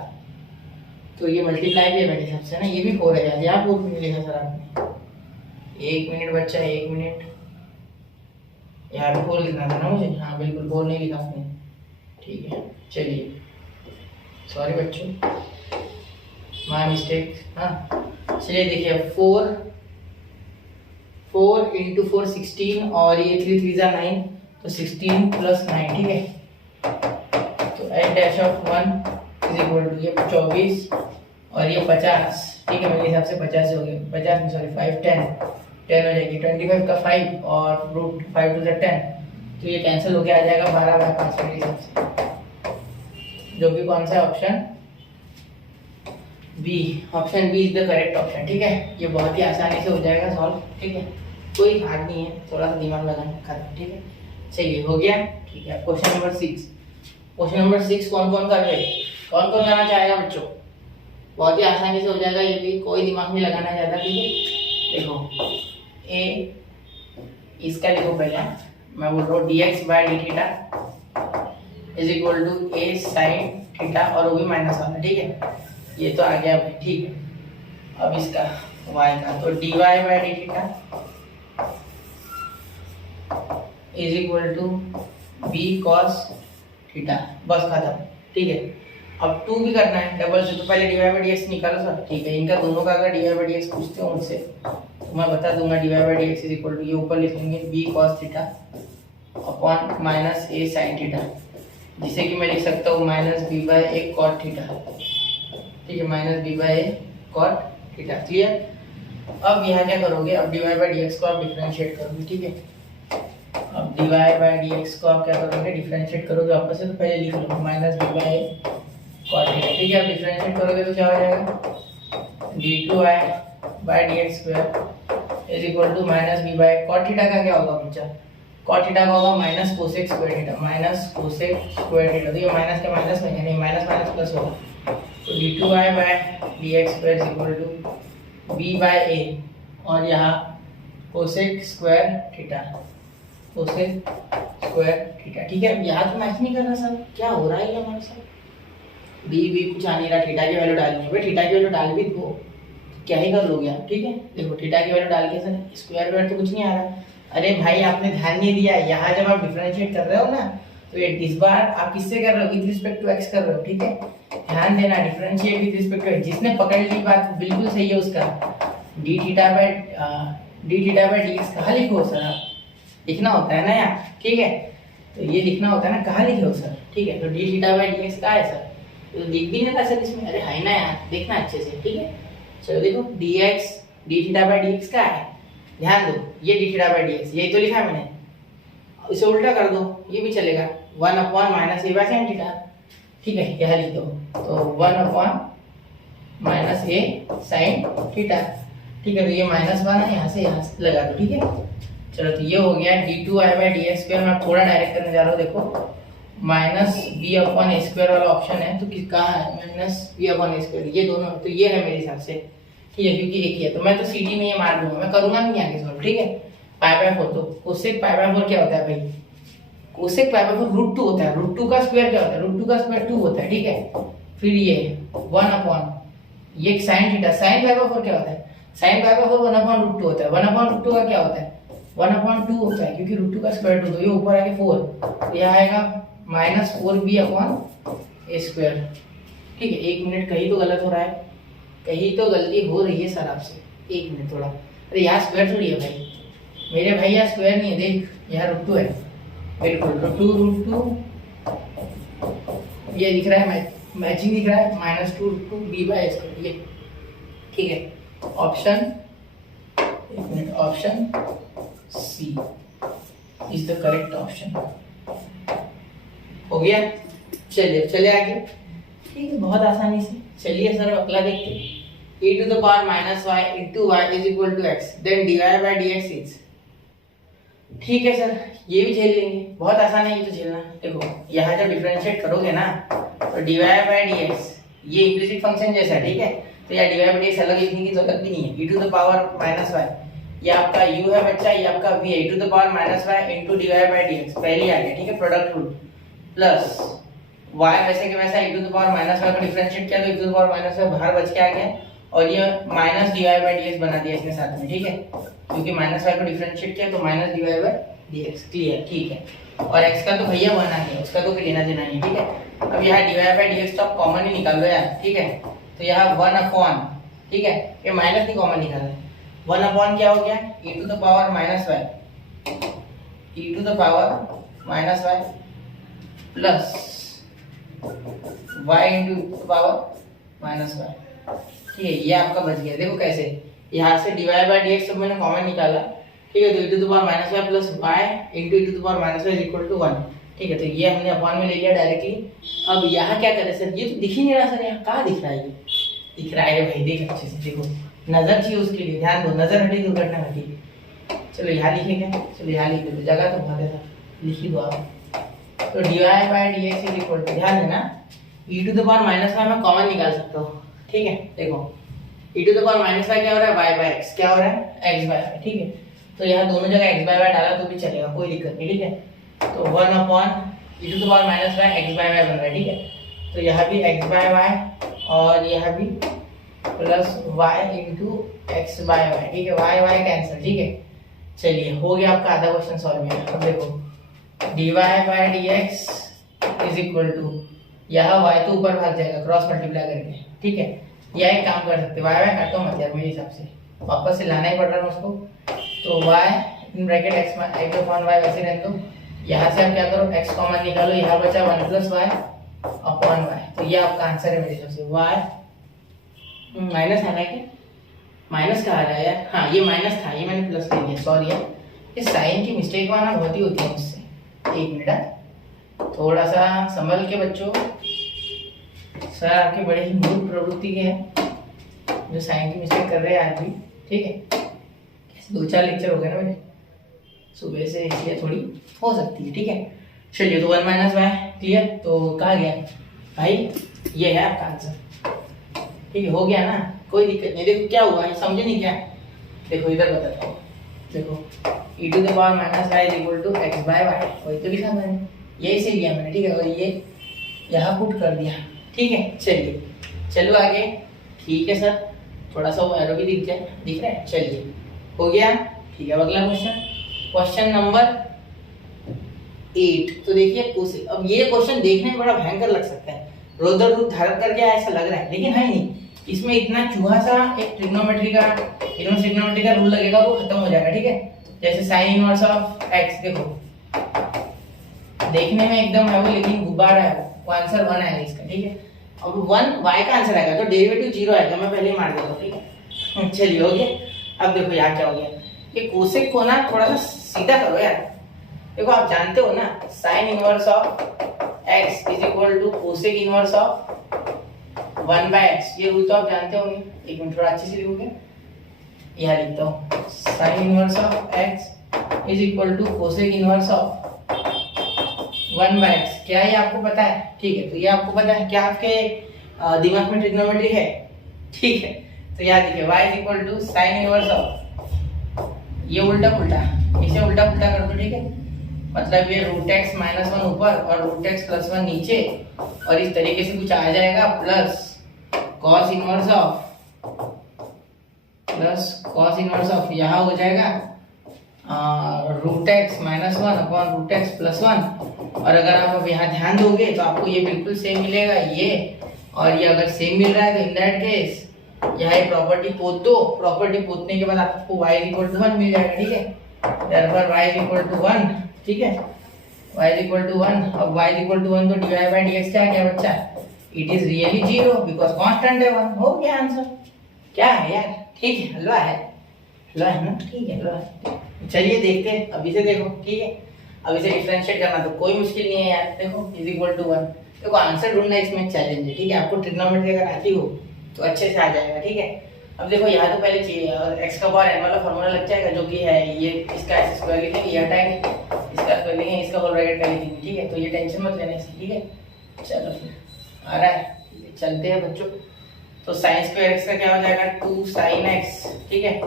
तो ये मल्टीप्लाई भी है मेरे हिसाब से ना, ये भी 4 है यार, यहाँ 4 नहीं लिखा सर आपने। 1 मिनट बच्चा, 1 मिनट, यहाँ पे 4 लिखना था ना मुझे, हाँ बिल्कुल 4 नहीं लिखा आपने, ठीक है। चलिए सॉरी बच्चों, माय मिस्टेक, हाँ। चलिए देखिए 4 इंटू 4 16, और ये 3 3 जा 9, तो 16 प्लस 9, ठीक है। तो h dash of 1 is equal to ये 24 और ये 50, ठीक है, मेरे हिसाब से 50 हो गए, 50 नहीं सॉरी 5 10 हो जाएगी, 25 का 5 और रूट 5 टू द 10, तो ये कैंसिल होके आ जाएगा 12/5 मेरे हिसाब से, जो कि कौन सा option B, option B is the correct option, ठीक है। ये बहुत ही आसानी से हो जाएगा सॉल्व, ठीक है, कोई हार्ड नहीं है, थोड़ा सा दिमाग लगाना खत्म, ठीक है। चलिए हो गया, ठीक है। क्वेश्चन नंबर 6, क्वेश्चन नंबर 6 कौन कौन कर रहे, कौन कौन करना चाहेगा बच्चों, बहुत ही आसानी से हो जाएगा, ये भी कोई दिमाग नहीं लगाना ज़्यादा, ठीक है। देखो ए, इसका लिखो पहले, मैं बोल रहा हूँ dx/d theta is equal to a sine theta, और वो भी माइनस वाला, ठीक है, ये तो आ गया भाई, ठीक है। अब इसका y का, तो dy/d theta is equal to b cos theta, बस खत्म, ठीक है। अब 2 भी करना है डबल से, तो पहले dy/dx निकालो सर, ठीक है। इनका दोनों का अगर dy/dx पूछते हो मुझसे तो मैं बता दूंगा, dy/dx इज इक्वल टू, ये ऊपर लिख लेंगे b cos theta upon minus a sin theta, जिसे कि मैं लिख सकता हूँ माइनस b/a cot थीटा, ठीक है, minus b/a cot theta, clear. अब यहाँ क्या करोगे, अब dy/dx को आप डिफरेंशिएट करोगे, ठीक है। अब dy/dx को आप क्या करोगे, डिफरेंशिएट करोगे वापस से, तो पहले लिख लो माइनस b/a cot थीटा, ठीक है। अब डिफरेंशिएट करोगे तो क्या हो जाएगा, d2i/dx square is equal to minus b/a cot theta का क्या होगा बच्चा, cot थीटा का होगा minus cosec square theta, minus cosec square theta, तो ये माइनस का माइनस में यानी माइनस माइनस प्लस होगा, तो d2i/dx square is equal to b/a, और यहाँ cosec square theta, cosec square theta, ठीक है। अब यहाँ तो मैच नहीं कर रहा सर, क्या हो रहा है ये हमारे साथ, बी कुछ आ नहीं रहा, थीटा की वैल्यू डालनी है भाई, थीटा की वैल्यू डाल भी दो, क्या ही कर लोगे आप, ठीक है। देखो थीटा की वैल्यू डाल के सर स्क्वायर वेयर तो कुछ नहीं आ रहा, अरे भाई आपने ध्यान नहीं दिया, यहाँ जब आप डिफरेंशिएट कर रहे हो ना, तो ये इस बार आप किससे कर रहे हो, विद रिस्पेक्ट टू एक्स कर रहे हो, ठीक है। ध्यान देना, differentiate with respect to x, जिसने पकड़ ली बात बिल्कुल सही है उसका, डी थीटा बाय dx कहाँ लिखो सर, आप लिखना होता है ना यार, ठीक है, तो ये लिखना होता है ना, कहाँ लिखे हो सर, ठीक है। तो डी थीटा बाय dx कहाँ है सर, तो दिख भी नहीं रहा सर इसमें, अरे है ना यार, देखना अच्छे से, ठीक है। चलो देखो dx d theta by dx क्या है, ध्यान दो, ये d थीटा बाय dx यही तो लिखा है मैंने, इसे उल्टा कर दो, ये भी चलेगा, 1 upon minus A by sine theta, ठीक है, यह लिख दो, तो 1 अपॉन माइनस ए साइन थीटा, ठीक है। तो ये -1 है, यहाँ से लगा दो, ठीक है। चलो तो ये हो गया d2i बाय dx स्क्वायर। मैं थोड़ा डायरेक्ट करने जा रहा हूँ, देखो माइनस बी अपॉन ए स्क्वायर वाला ऑप्शन है, तो कहाँ है माइनस बी अपॉन ए स्क्वायर, ये दोनों, तो ये है मेरे हिसाब से, ठीक है, क्योंकि एक ही है, तो मैं तो सीडी में ये मार दूंगा, मैं करूंगा नहीं आगे सॉल्व, ठीक है। पाई बाय 4, तो कोसेक पाई बाय 4 क्या होता है भाई, कोसेक पाई बाय 4 √2 होता है, √2 का स्क्वायर क्या होता है, √2 का स्क्वायर 2 होता है, ठीक है। फिर ये 1 अपॉन ये sine theta, sign pi by 4 क्या होता है, साइन पाई बाय 4 1 अपॉन √2 होता है, 1 अपॉन √2 का क्या होता है, 1 अपॉन 2 होता है, क्योंकि √2 का स्क्वायर 2, तो ये ऊपर आके 4, तो यह आएगा -4b अपॉन ए स्क्वायर, ठीक है। 1 मिनट, कहीं तो गलत हो रहा है, कहीं तो गलती हो रही है सर आपसे, 1 मिनट थोड़ा, अरे यहाँ स्क्वायर थोड़ी है भाई मेरे भाई, यहाँ स्क्वायर नहीं है, देख यहाँ √2 है, बिल्कुल √2 ये दिख रहा है, मैचिंग दिख रहा है, -2 b बाय स्क्वायर, ये ठीक है। ऑप्शन, एक minute, option C is the correct option, हो गया। चलिए आगे, ठीक है, बहुत आसानी से। चलिए सर अगला देखते हैं, e to the power minus y into y is equal to x, then dy by dx is, ठीक है सर, ये भी झेल लेंगे, बहुत आसान है ये तो झेलना। देखो यहाँ जब डिफरेंशिएट करोगे ना, तो dy by dx ये इम्प्लिसिट फंक्शन जैसा है, ठीक है, तो यहाँ dy by dx अलग लिखने की जरूरत भी नहीं है, e to the power minus y, ये आपका u है बच्चा, ये आपका v है, e to the power minus y into dy by dx पहले आ गया, ठीक है, प्रोडक्ट रूल, प्लस y वैसे के वैसा e to the power minus y को डिफरेंशिएट किया तो e to the power minus y बाहर बच के आ गया, और ये माइनस dy by dx बना दिया इसने साथ में, ठीक है, क्योंकि -y को डिफरेंशिएट किया तो -dy by dx, क्लियर, ठीक है। और x का तो भैया बना है, उसका तो कोई लेना देना नहीं, ठीक है। अब यहाँ dy by dx तो आप कॉमन ही निकाल लो यार, ठीक है, तो यहाँ 1 अपॉन, ठीक है, ये माइनस नहीं कॉमन निकालना है, 1 अपॉन क्या हो गया, e to the power minus y, e to the power minus y plus y into the power minus y, ठीक है, ये आपका बच गया। देखो कैसे, यहाँ से dy by dx सब मैंने कॉमन निकाला, ठीक है, तो e to the power minus y plus y into e to the power minus y is equal to 1, ठीक है, तो ये हमने अपॉन में ले लिया डायरेक्टली। अब यहाँ क्या करें सर, ये तो दिख ही नहीं रहा सर, यहाँ कहाँ दिख रहा है, ये दिख रहा है भाई, देख अच्छे से, देखो नजर चाहिए उसके लिए, ध्यान दो, नजर हटी दुर्घटना घटी। चलो यहाँ लिखेंगे, चलो यहाँ लिख दो, जगह तो बहुत है सर, लिख ही दो आप। तो dy by dx is equal to, ध्यान देना, e to the power minus y मैं कॉमन निकाल सकता हूँ, ठीक है, देखो e to the power minus y क्या हो रहा है, y by x क्या हो रहा है, x by y, ठीक है, तो यहाँ दोनों जगह x by y डाला तो भी चलेगा, कोई दिक्कत नहीं, ठीक है। तो 1 upon e to the power minus y x by y बन रहा है, ठीक है, तो यहाँ भी x by y और यहाँ भी plus y into x by y, ठीक है, y कैंसिल, ठीक है। चलिए हो गया आपका आधा क्वेश्चन सॉल्व किया। अब देखो dy by dx is equal to, यहाँ y तो ऊपर भाग जाएगा क्रॉस मल्टीप्लाई करके, ठीक है, या एक काम कर सकते, y काटो मत यार, मेरे हिसाब से वापस से लाना ही पड़ रहा है उसको, तो y in bracket x upon y वैसे रहने दो, यहाँ से आप क्या करो x कॉमन निकालो, यहाँ बचा 1 प्लस y अपॉन y, तो ये आपका आंसर है मेरे हिसाब से। y माइनस आना है क्या, माइनस का आ रहा है यार, हाँ ये माइनस था, ये मैंने प्लस ले लिया, सॉरी यार, ये साइन की मिस्टेक आना बहुत ही होती है मुझसे। 1 मिनट, थोड़ा सा संभल के बच्चों, सर आपके बड़े ही मूर्ख प्रवृत्ति के हैं जो साइन की मिस्टेक कर रहे हैं आज भी, ठीक है, कैसे 2-4 लेक्चर हो गए ना मेरे सुबह से, इसलिए थोड़ी हो सकती है, ठीक है। चलिए तो 1 माइनस y क्लियर, तो कहा गया भाई, ये है आपका आंसर, ठीक है, हो गया ना, कोई दिक्कत नहीं। देखो क्या हुआ, ये समझे नहीं क्या, देखो इधर बताता हूँ, देखो e to the power minus y is equal to x by y, वही तो लिखा मैंने, यही से लिया मैंने, ठीक है, और ये यहाँ पुट कर दिया, ठीक है। चलिए चलो आगे, ठीक है सर, थोड़ा सा वो एरो भी दिख रहा है, चलिए हो गया, ठीक है। अगला क्वेश्चन, क्वेश्चन नंबर 8, तो देखिए कोसेक, अब ये क्वेश्चन देखने में बड़ा भयंकर लग सकता है, रौद्र रूप धारण कर गया ऐसा लग रहा है, लेकिन है नहीं, इसमें इतना चूहा सा एक ट्रिग्नोमेट्री का रूल लगेगा, वो खत्म हो जाएगा, ठीक है। जैसे साइन इनवर्स ऑफ x, देखो देखने में एकदम है वो, लेकिन गुब्बारा है वो आंसर 1 आएगा इसका, ठीक है। अब 1 y का आंसर आएगा तो डेरिवेटिव 0 आएगा, मैं पहले ही मार देता हूँ, ठीक है। चलिए हो गया। अब देखो यहाँ क्या हो गया, ये कोसेक को ना थोड़ा सा सीधा करो यार। देखो आप जानते हो ना sine inverse of x is equal to cosec inverse of 1/x, ये रूल तो आप जानते होंगे। एक मिनट थोड़ा अच्छे से लिखोगे, यहाँ लिखता हूँ sine inverse of x is equal to cosec inverse of 1/x। क्या ये आपको पता है? ठीक है, तो ये आपको पता है, क्या आपके दिमाग में ट्रिग्नोमेट्री है? ठीक है, तो याद देखिए y is equal to sine inverse of, ये उल्टा पुल्टा, इसे उल्टा पुल्टा कर दो, ठीक है। मतलब ये रूट एक्स माइनस 1 ऊपर और रूट एक्स प्लस 1 नीचे, और इस तरीके से कुछ आ जाएगा प्लस कॉस इनवर्स ऑफ यहाँ हो जाएगा root x minus 1 upon root x plus 1। और अगर आप अब यहाँ ध्यान दोगे तो आपको ये बिल्कुल सेम मिलेगा ये, और ये अगर सेम मिल रहा है तो इन दैट केस यहाँ ये प्रॉपर्टी पोत दो। प्रॉपर्टी पोतने के बाद आपको y इक्वल टू 1 मिल जाएगा, ठीक है। therefore y इक्वल टू 1, ठीक है, y इक्वल टू 1। अब y इक्वल टू 1 तो dy बाई dx क्या है बच्चा? It is really 0 because constant है 1। हो गया आंसर। क्या है यार? ठीक है, हलवा है ना, ठीक है हलवा है। चलिए देखते हैं, अभी से देखो, ठीक है। अब इसे डिफरेंशिएट करना तो कोई मुश्किल नहीं है यार। देखो इज इक्वल टू 1, देखो आंसर ढूंढना इसमें चैलेंज है, ठीक है। आपको ट्रिग्नोमेट्री अगर आती हो तो अच्छे से आ जाएगा, ठीक है। अब देखो यहाँ तो पहले x का पावर n वाला फॉर्मूला लग जाएगा, जो कि है ये, इसका x स्क्वायर लिखेंगे, ये हटाएंगे, इसका स्क्वायर लिखेंगे, इसका होल ब्रैकेट का लिखेंगे, ठीक है। तो ये टेंशन मत लेना इसकी, ठीक है। चलो फिर आ रहा है, ठीक है, चलते हैं बच्चों। तो साइन स्क्वायर x का क्या हो जाएगा? 2 sin x, ठीक है,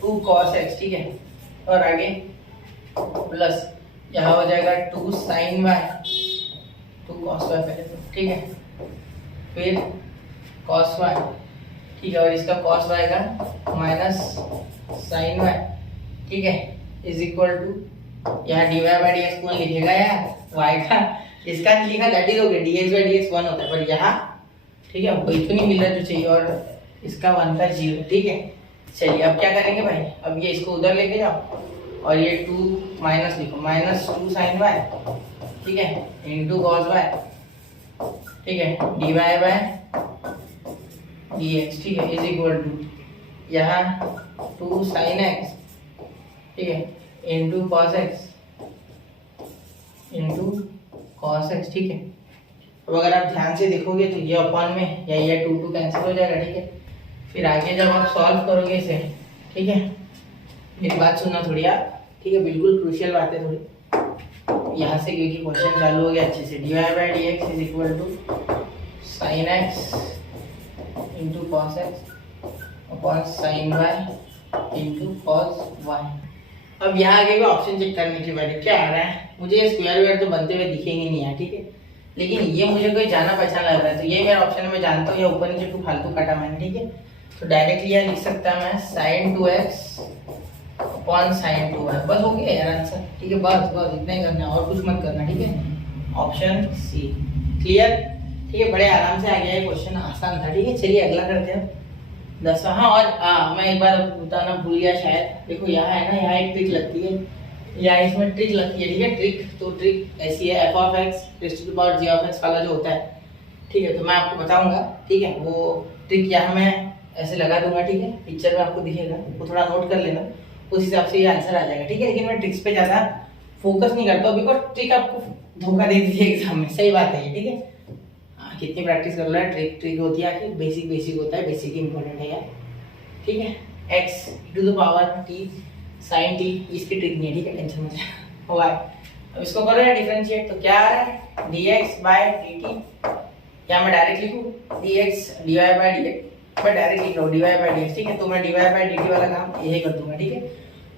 2 cos x, ठीक है। और आगे प्लस यहाँ हो जाएगा 2 sin y, 2 cos y पहले तो, ठीक है, फिर cos y, ठीक है, और इसका cos y का माइनस sin y, ठीक है, इज इक्वल टू यहाँ dy बाई dx कौन लिखेगा यार? y का, इसका नहीं लिखा, that is okay, dx by dx 1 होता है, पर यहाँ ठीक है वही तो नहीं मिल रहा जो चाहिए, और इसका 1 का 0, ठीक है। चलिए अब क्या करेंगे भाई, अब ये इसको उधर लेके जाओ और ये 2 माइनस लिखो, माइनस 2 sin y, ठीक है, इंटू cos y, ठीक है, dy बाय dx, ठीक है, इज इक्वल टू यहाँ 2 sin x, ठीक है, इंटू cos x, ठीक है। अब अगर आप ध्यान से देखोगे तो ये अपॉन में या ये 2 कैंसिल हो जाएगा, ठीक है। फिर आगे जब आप सॉल्व करोगे इसे, ठीक है, मेरी बात सुनना थोड़ी आप, ठीक है, बिल्कुल क्रूशियल बात है थोड़ी यहाँ से, क्योंकि क्वेश्चन चालू हो गया अच्छे से। dy by dx is equal to sin x into cos x upon sin y into cos y। अब यहाँ आगे भी ऑप्शन चेक करने के बाद क्या आ रहा है, मुझे ये स्क्वायर वेयर तो बनते हुए दिखेंगे नहीं है, ठीक है, लेकिन ये मुझे कोई जाना पहचान लग रहा है, तो ये मेरा ऑप्शन में जानता हूँ, या ऊपर नीचे 2 फालतू काटा मैंने, ठीक है। तो डायरेक्टली यहाँ लिख सकता मैं sin 2x upon sin 2y, बस हो गया यार आंसर, ठीक है। बस इतना ही करना है और कुछ मत करना, ठीक है। ऑप्शन सी क्लियर, ठीक है, बड़े आराम से आ गया, ये क्वेश्चन आसान था, ठीक है। चलिए अगला करते हैं 10वां। हाँ, और मैं एक बार बताना भूल गया शायद, देखो यहाँ है ना, यहाँ एक ट्रिक लगती है, या इसमें ट्रिक लगती है, ठीक है। ट्रिक तो ट्रिक ऐसी है, f of x raise to the power g of x वाला जो होता है, ठीक है, तो मैं आपको बताऊंगा, ठीक है। वो ट्रिक यहाँ मैं ऐसे लगा दूंगा, ठीक है, पिक्चर में आपको दिखेगा, वो थोड़ा नोट कर लेना, उस हिसाब से ये आंसर आ जाएगा, ठीक है। लेकिन मैं ट्रिक्स पे ज़्यादा फोकस नहीं करता, बिकॉज ट्रिक आपको धोखा दे दीजिए एग्जाम में, सही बात है ये, ठीक है। हाँ, कितनी प्रैक्टिस कर लो है, ट्रिक होती है आखिर, बेसिक होता है, बेसिक इंपॉर्टेंट है यार, ठीक है। x to the power t sin t, इसकी ट्रिक नहीं है, ठीक है, टेंशन मत लो। y, अब इसको करो यार डिफरेंशिएट, तो क्या आ रहा है? dx बाय dt, या मैं डायरेक्ट लिखूं dx dy बाय dx, मैं डायरेक्ट लिख रहा हूँ dy बाय dx, ठीक है। तो मैं dy बाय dt वाला काम यही कर दूंगा, ठीक है।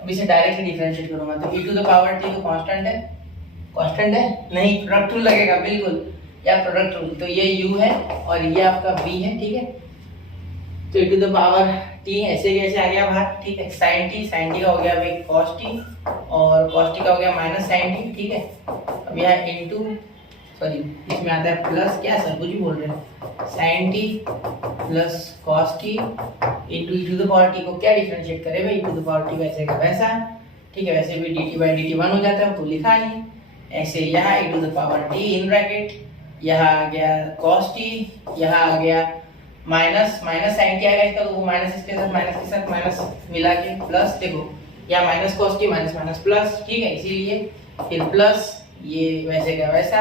अब इसे डायरेक्टली डिफरेंशिएट करूंगा, तो e to the power t तो कांस्टेंट है नहीं, प्रोडक्ट रूल लगेगा बिल्कुल, या प्रोडक्ट रूल, तो ये u है और ये आपका v है, ठीक है। तो e to the power t ऐसे कैसे आ गया बाहर, ठीक है, sin t का हो गया भाई cos t, और cos t का हो गया माइनस sin t, ठीक है। अब यहाँ इनटू, सॉरी इसमें आता है प्लस, क्या सर कुछ भी बोल रहे हैं, sin t plus cos t into e to the power t को क्या डिफरेंशिएट करे भाई, e to the power t वैसे का वैसा, ठीक है। वैसे भी dt बाई dt 1 हो जाता है, तो लिखा नहीं, ऐसे यहाँ e to the power t in bracket, यहाँ आ गया cos t, यहाँ आ गया माइनस साइन टी आएगा इसका, तो वो माइनस के साथ माइनस मिला के प्लस, देखो यहाँ minus cos t minus plus, ठीक है, इसीलिए फिर प्लस ये वैसे का वैसा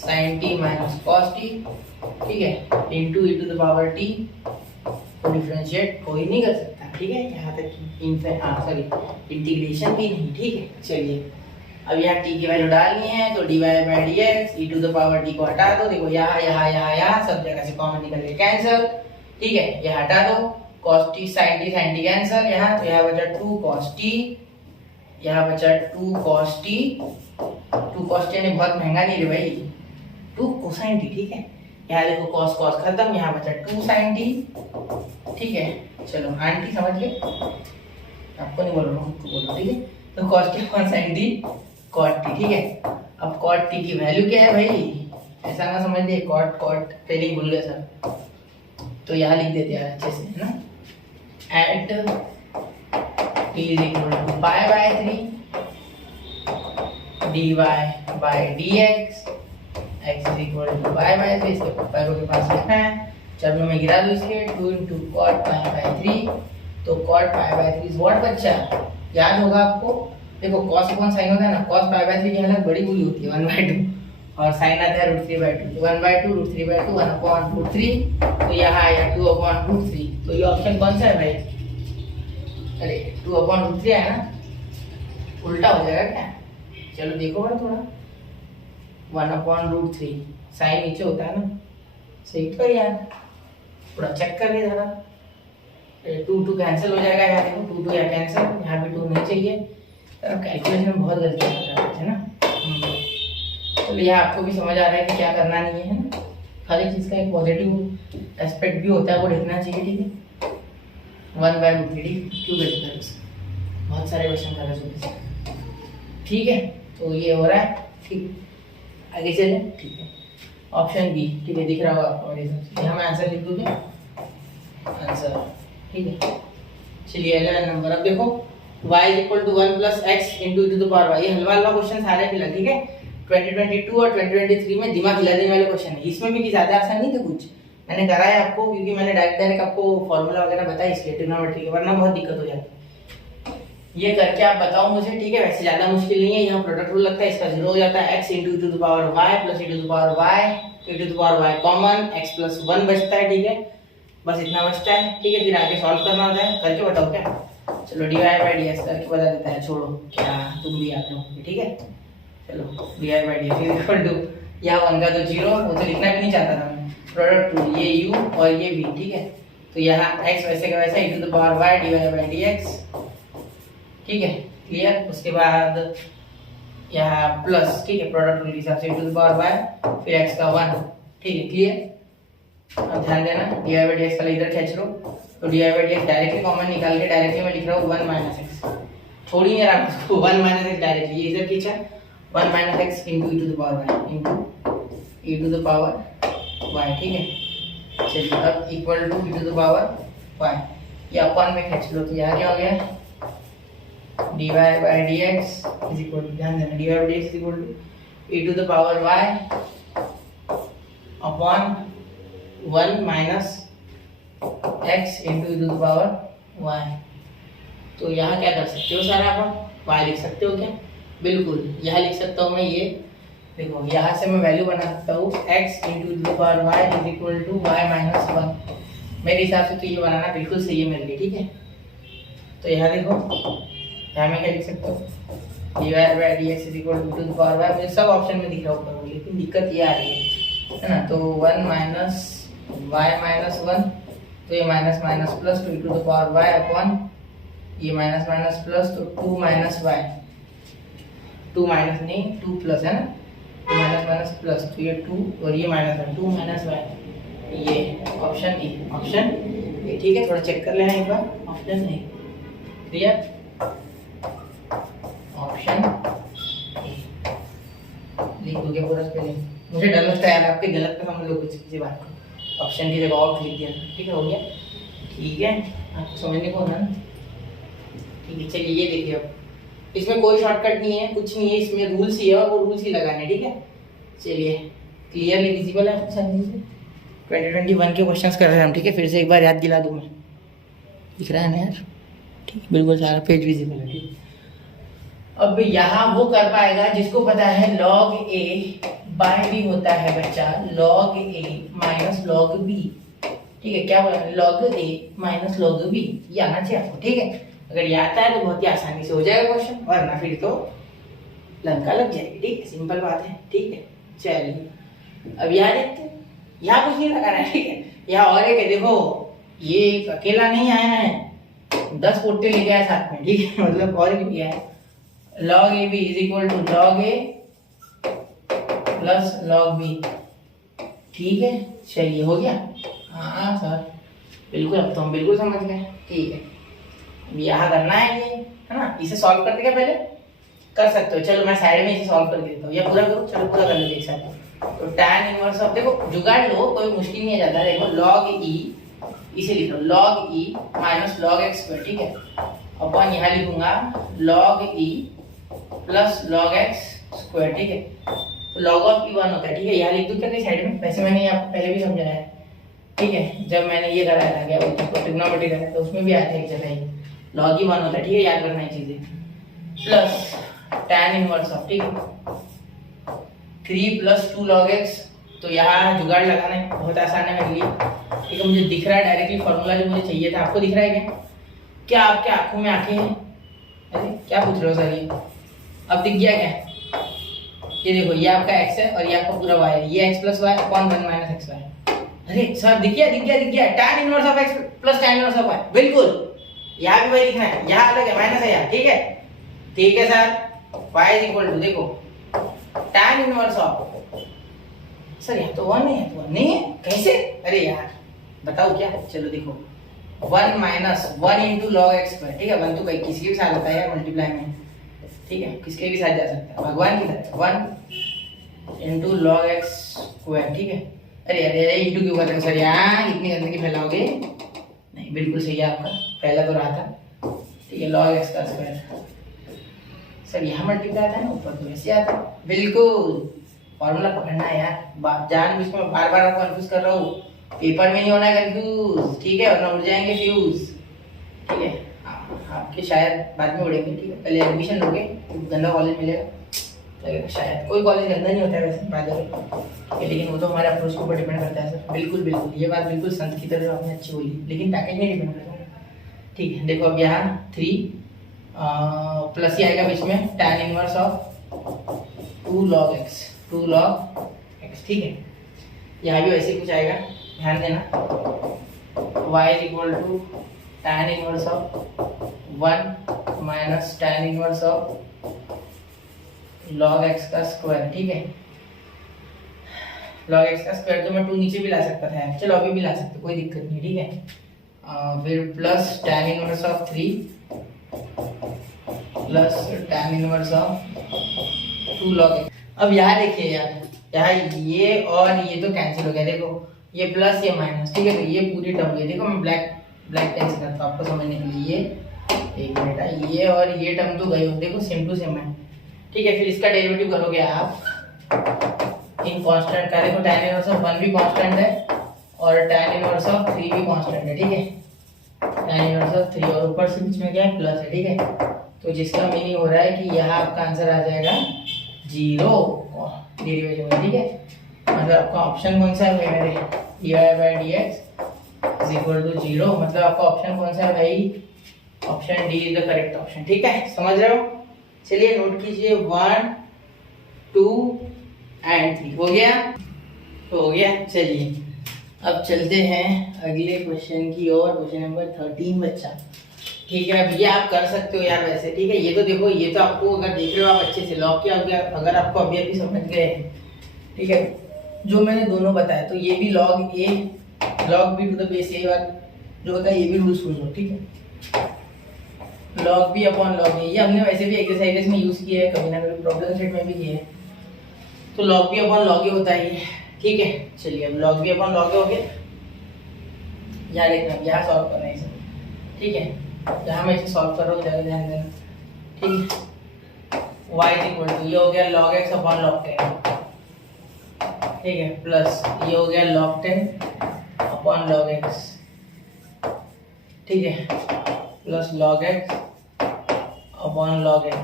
sin t minus cos t, ठीक है, into e to the power t को डिफरेंशिएट कोई नहीं कर सकता, ठीक है, यहाँ तक इंटीग्रेशन भी नहीं, ठीक है। चलिए अब यहाँ t की वैल्यू डालनी है, तो dy by d x e to the power t को हटा दो, देखो यहाँ सब जगह से कॉमन निकल के कैंसिल, ठीक है, ये हटा दो, cos t sin t cancel, यहाँ तो यहाँ बचा 2 cos t, यहाँ बचा 2 cos t, 2 cos t ने बहुत महंगा नहीं रे भाई, 2 cosine t, ठीक है, यहाँ देखो cos खत्म, यहाँ बचा 2 sin t, ठीक है। चलो आंटी समझ गए, आपको नहीं बोल रहा हूँ, आपको बोल रहा हूँ, ठीक है, तो cos t upon sin t cot t, ठीक है। अब cot t की वैल्यू क्या है भाई, ऐसा ना समझ लिए cot स्पेलिंग भूल गया सर, तो यहाँ लिख देते हैं अच्छे से, है ना, at t is equal to pi by 3 dy by dx x is equal to pi by 3, इसके पैरों के पास लिखना है, जब मैं गिरा दूं इसके 2 इंटू cot पाई बाय 3, तो cot pi by 3 is what बच्चा, याद होगा आपको, देखो cos अपॉन sin होता है ना, cos पाई बाय 3 की हालत बड़ी बुरी होती है 1/2, और sin आता है √3/2, तो 1/2 √3/2 1 अपॉन √3, तो यहाँ आया 2 अपॉन √3, तो ये ऑप्शन कौन सा है भाई, अरे 2 अपॉन √3 आया ना, उल्टा हो जाएगा क्या, चलो देखो बड़ा थोड़ा, 1 अपॉन √3, sin नीचे होता है ना, सही तो यार, थोड़ा चेक कर ले जरा, 2 कैंसिल हो जाएगा, यहाँ देखो 2 यहाँ कैंसिल, यहाँ भी 2 नहीं चाहिए, कैलकुलेशन में बहुत गलती कर रहे हैं ना, तो यह आपको भी समझ आ रहा है कि क्या करना नहीं है ना, हर एक चीज़ का एक पॉजिटिव एस्पेक्ट भी होता है, वो देखना चाहिए, ठीक है। 1/√3 क्यों गलती कर उससे, बहुत सारे क्वेश्चन कर रहे हैं, ठीक है, तो ये हो रहा है, ठीक, आगे चले, ठीक है, ऑप्शन बी, ठीक है, दिख रहा होगा आपको मेरे हिसाब से, यहाँ मैं आंसर लिख दूँगी, आंसर, ठीक है। चलिए अगला नंबर, अब देखो y is equal to 1 plus x into to the power y, ये हलवा क्वेश्चन सारे फिलहाल, ठीक है, 2022 और 2023 में दिमाग हिला देने वाले क्वेश्चन है, इसमें भी ज़्यादा आसान नहीं थे कुछ, मैंने कराया आपको क्योंकि मैंने डायरेक्ट आपको फॉर्मूला वगैरह बताया इसलिए ट्रिग्नोमेट्री के, वरना बहुत दिक्कत हो जाती, ये करके आप बताओ मुझे, ठीक है, वैसे ज़्यादा मुश्किल नहीं है, यहाँ प्रोडक्ट रूल लगता है, इसका 0 हो जाता है, x into to the power y plus e to the power y, e to the power y common, x plus 1 बचता है, ठीक है, बस इतना बचता है, ठीक है, फिर आगे सॉल्व करना होता है, करके बताओ क्या, चलो dy बाई dx करके बता देता है, छोड़ो क्या तुम भी आप लोग, ठीक है, चलो dy by dx is equal to, यहाँ 1 का तो 0, वो तो लिखना भी नहीं चाहता था मैं, प्रोडक्ट रूल, ये u और ये v, ठीक है, तो यहाँ x वैसे का वैसा e to the power y dy by dx, ठीक है, क्लियर, उसके बाद यहाँ प्लस, ठीक है, प्रोडक्ट रूल के हिसाब से e to the power y, फिर x का 1, ठीक है, क्लियर। अब ध्यान देना dy बाई dx का इधर खींच लो, तो dy by dx directly common निकाल के डायरेक्टली मैं लिख रहा हूँ 1 माइनस एक्स, छोड़ी नहीं रहा उसको, 1 माइनस एक्स डायरेक्टली, ये इधर खींचा 1 minus x into e to the power y into e to the power y, ठीक है। चलिए अब equal to e to the power y, ये अपन में खींच लो, तो यहाँ क्या हो गया, dy by dx is equal to, ध्यान देना dy by dx is equal to e to the power y upon 1 minus x into to the power y, तो यहाँ क्या कर सकते हो सारा अपन y लिख सकते हो क्या, बिल्कुल यहाँ लिख सकता हूँ मैं, ये देखो यहाँ से मैं वैल्यू बना सकता हूँ x into to the power y is equal to y minus 1, मेरे हिसाब से तो ये बनाना बिल्कुल सही है मेरे लिए, ठीक है। तो यहाँ देखो, यहाँ मैं क्या लिख सकता हूँ, dy by dx is equal to the power y, मुझे सब ऑप्शन में दिख रहा होगा, लेकिन दिक्कत ये आ रही है ना, तो 1 माइनस y माइनस 1, तो ये minus minus plus to to the power y upon ये माइनस माइनस प्लस, तो 2 माइनस y, 2 माइनस नहीं 2 प्लस है ना, तो माइनस माइनस प्लस, तो ये 2 और ये माइनस 1, 2 माइनस y, ये ऑप्शन ए, ऑप्शन ए, ठीक है, थोड़ा चेक कर लेना एक बार, option A, clear, option A लिख दोगे पूरा स्पेलिंग, मुझे डर लगता है यार आपके गलत पे समझ लो कुछ किसी बात को, ऑप्शन की जगह ऑफ लिख दिया, ठीक है, हो गया, ठीक है, आपको समझने को होना ना, ठीक है। चलिए ये देखिए, अब इसमें कोई शॉर्टकट नहीं है, कुछ नहीं है, इसमें रूल्स ही है और वो रूल्स ही लगाने, ठीक है। चलिए क्लियरली विजिबल है आपको सामने से? 2021 के क्वेश्चंस कर रहे हैं हम, ठीक है। फिर से एक बार याद दिला दूँ मैं, दिख रहा है ना यार? ठीक, बिल्कुल सारा पेज विजिबल है, ठीक। अब यहाँ वो कर पाएगा जिसको पता है log a बाय b होता है बच्चा, log a minus log b, ठीक है। क्या बोला? log a minus log b, ये आना चाहिए आपको, ठीक है। अगर ये आता है तो बहुत ही आसानी से हो जाएगा क्वेश्चन, वरना फिर तो लंका लग जाएगी, ठीक है। सिंपल बात है, ठीक है। चलिए अब यहाँ देखते हैं, यहाँ कुछ नहीं लगाना है, ठीक है। यहाँ और एक है, देखो ये एक अकेला नहीं आया है, 10 पोटे लेके आया साथ में, ठीक है। मतलब और भी किया है, log ab is equal to log a plus log b, ठीक है। चलिए हो गया? हाँ सर बिल्कुल, अब तो हम बिल्कुल समझ गए, ठीक है। यहाँ करना है ये, है ना। इसे सॉल्व करते क्या पहले कर सकते हो, चलो मैं साइड में इसे सॉल्व कर देता हूँ, या पूरा करो, चलो पूरा कर लेते एक साथ। तो tan इनवर्स ऑफ, देखो जुगाड़ लो, कोई मुश्किल नहीं है ज्यादा। देखो log e, इसे लिख लो log e minus log x square, ठीक है। अपन यहाँ लिखूंगा log e plus log x square, ठीक है। तो log ऑफ e 1 होता है, ठीक है। यहाँ लिख दूं क्या कहीं साइड में? वैसे मैंने आपको पहले भी समझाया है, ठीक है। जब मैंने ये कराया था, क्या बोलते हैं, ट्रिग्नोमेट्री कराया तो उसमें भी आया था एक जगह ही, log e 1 होता है, ठीक है। याद रखना है चीजें। प्लस tan इनवर्स ऑफ, ठीक है, 3 प्लस 2 log x। तो यहाँ जुगाड़ लगाना है, बहुत आसान है मेरे लिए, ठीक है। मुझे दिख रहा है डायरेक्टली फॉर्मूला जो मुझे चाहिए था, आपको दिख रहा है क्या? क्या आपके आंखों में आंखें हैं? अरे क्या पूछ रहे हो सर ये? अब दिख गया क्या? ये देखो, ये आपका x है और ये आपका पूरा y है, ये x plus y upon 1 minus x y. अरे सर दिख गया, दिख गया, दिख गया, tan inverse of x plus tan inverse of y, बिल्कुल। यहाँ भी वही लिखना है, यहाँ अलग है, माइनस है यहाँ, ठीक है। ठीक है sir, y is equal to, देखो tan इनवर्स ऑफ, सर यहाँ तो 1 नहीं है, तो 1 नहीं है, कैसे? अरे यार बताओ क्या? चलो देखो 1 minus 1 into log x square, ठीक है। 1 तो किसी के भी साथ होता है यार मल्टीप्लाई में, ठीक है, किसके भी साथ जा सकता है, भगवान की तरह 1 इंटू लॉग एक्स स्क्वायर, ठीक है। अरे अरे अरे इंटू क्यों करते हैं सर? यहाँ इतनी गंदगी फैलाओगे नहीं, बिल्कुल सही है आपका, पहला तो रहा था, ठीक है। लॉग एक्स का स्क्वायर, सर यहाँ मल्टीप्लाई आता है ना, ऊपर तो वैसे आता है, बिल्कुल। फॉर्मूला पकड़ना है यार, जान बुझ में बार बार आपको कंफ्यूज कर रहा हूँ, पेपर में नहीं होना है कंफ्यूज, ठीक है, वरना उड़ जाएंगे फ्यूज, ठीक है। आपके शायद बाद में उड़ेंगे, ठीक है। पहले एडमिशन लोगे, गंदा कॉलेज मिलेगा लगेगा शायद, कोई कॉलेज गंदा नहीं होता है वैसे बात है, लेकिन वो तो हमारे अप्रोच के ऊपर डिपेंड करता है सर, बिल्कुल बिल्कुल, ये बात बिल्कुल संत की तरह आपने अच्छी बोली, लेकिन पैकेज में डिपेंड करता है, ठीक है। देखो अब यहाँ 3 प्लस ही आएगा बीच में, tan inverse of 2 log x, 2 log x, ठीक है। यहाँ भी वैसे कुछ आएगा, ध्यान देना, y is equal to tan inverse of 1 minus tan inverse of log x का स्क्वायर, ठीक है। log x का स्क्वायर तो मैं 2 नीचे भी ला सकता था, चलो अभी भी ला सकते, कोई दिक्कत नहीं, ठीक है। फिर plus tan inverse of 3 plus tan inverse of 2 log x। अब यहाँ देखिए यार, यहाँ ये और ये तो कैंसिल हो गया, देखो ये प्लस ये माइनस, ठीक है। तो ये पूरी टर्म गई, देखो मैं ब्लैक पेन से करता हूँ आपको समझने के लिए, ये एक मिनट, ये और ये टर्म तो गई हो, देखो सेम टू सेम है, ठीक है। फिर इसका डेरिवेटिव करोगे आप इन कांस्टेंट का, देखो tan इनवर्स ऑफ 1 भी कांस्टेंट है और tan इनवर्स ऑफ 3 भी कांस्टेंट है, ठीक है। tan इनवर्स ऑफ 3 और ऊपर से बीच में क्या है, प्लस है, ठीक है। तो जिसका मीनिंग हो रहा है कि यहाँ आपका आंसर आ जाएगा 0 डेरिवेटिव में, ठीक है। मतलब आपका ऑप्शन कौन सा है मेरे, dy by dx is equal to 0, मतलब आपका ऑप्शन कौन सा है भाई, option D is the correct option, ठीक है। समझ रहे हो? चलिए नोट कीजिए, 1 2 एंड 3 हो गया, तो हो गया। चलिए अब चलते हैं अगले क्वेश्चन की ओर, क्वेश्चन नंबर 13 बच्चा, ठीक है। अब ये आप कर सकते हो यार वैसे, ठीक है। ये तो देखो, ये तो आपको अगर देख रहे हो आप अच्छे से लॉग किया गया, अगर आपको अभी अभी समझ गए, ठीक है, जो मैंने दोनों बताया, तो ये भी log a log b to the base a वाला जो होता है, ये भी रूल सुन लो, ठीक है। log b upon log a, ये हमने वैसे भी एक्सरसाइजेस में यूज किया है, कभी ना कभी प्रॉब्लम सेट में भी किया है, तो log b upon log a होता है ये, ठीक है। चलिए अब log b upon log a हो गया, यहाँ देखना, यहाँ सॉल्व करना है इसे, ठीक है। यहाँ मैं इसे सॉल्व कर रहा हूँ, ज़्यादा ध्यान देना, ठीक है। y इज इक्वल टू, ये हो गया log x अपॉन log 10, ठीक है, प्लस ये हो गया log 10 अपॉन log x, ठीक है, plus log x upon log x,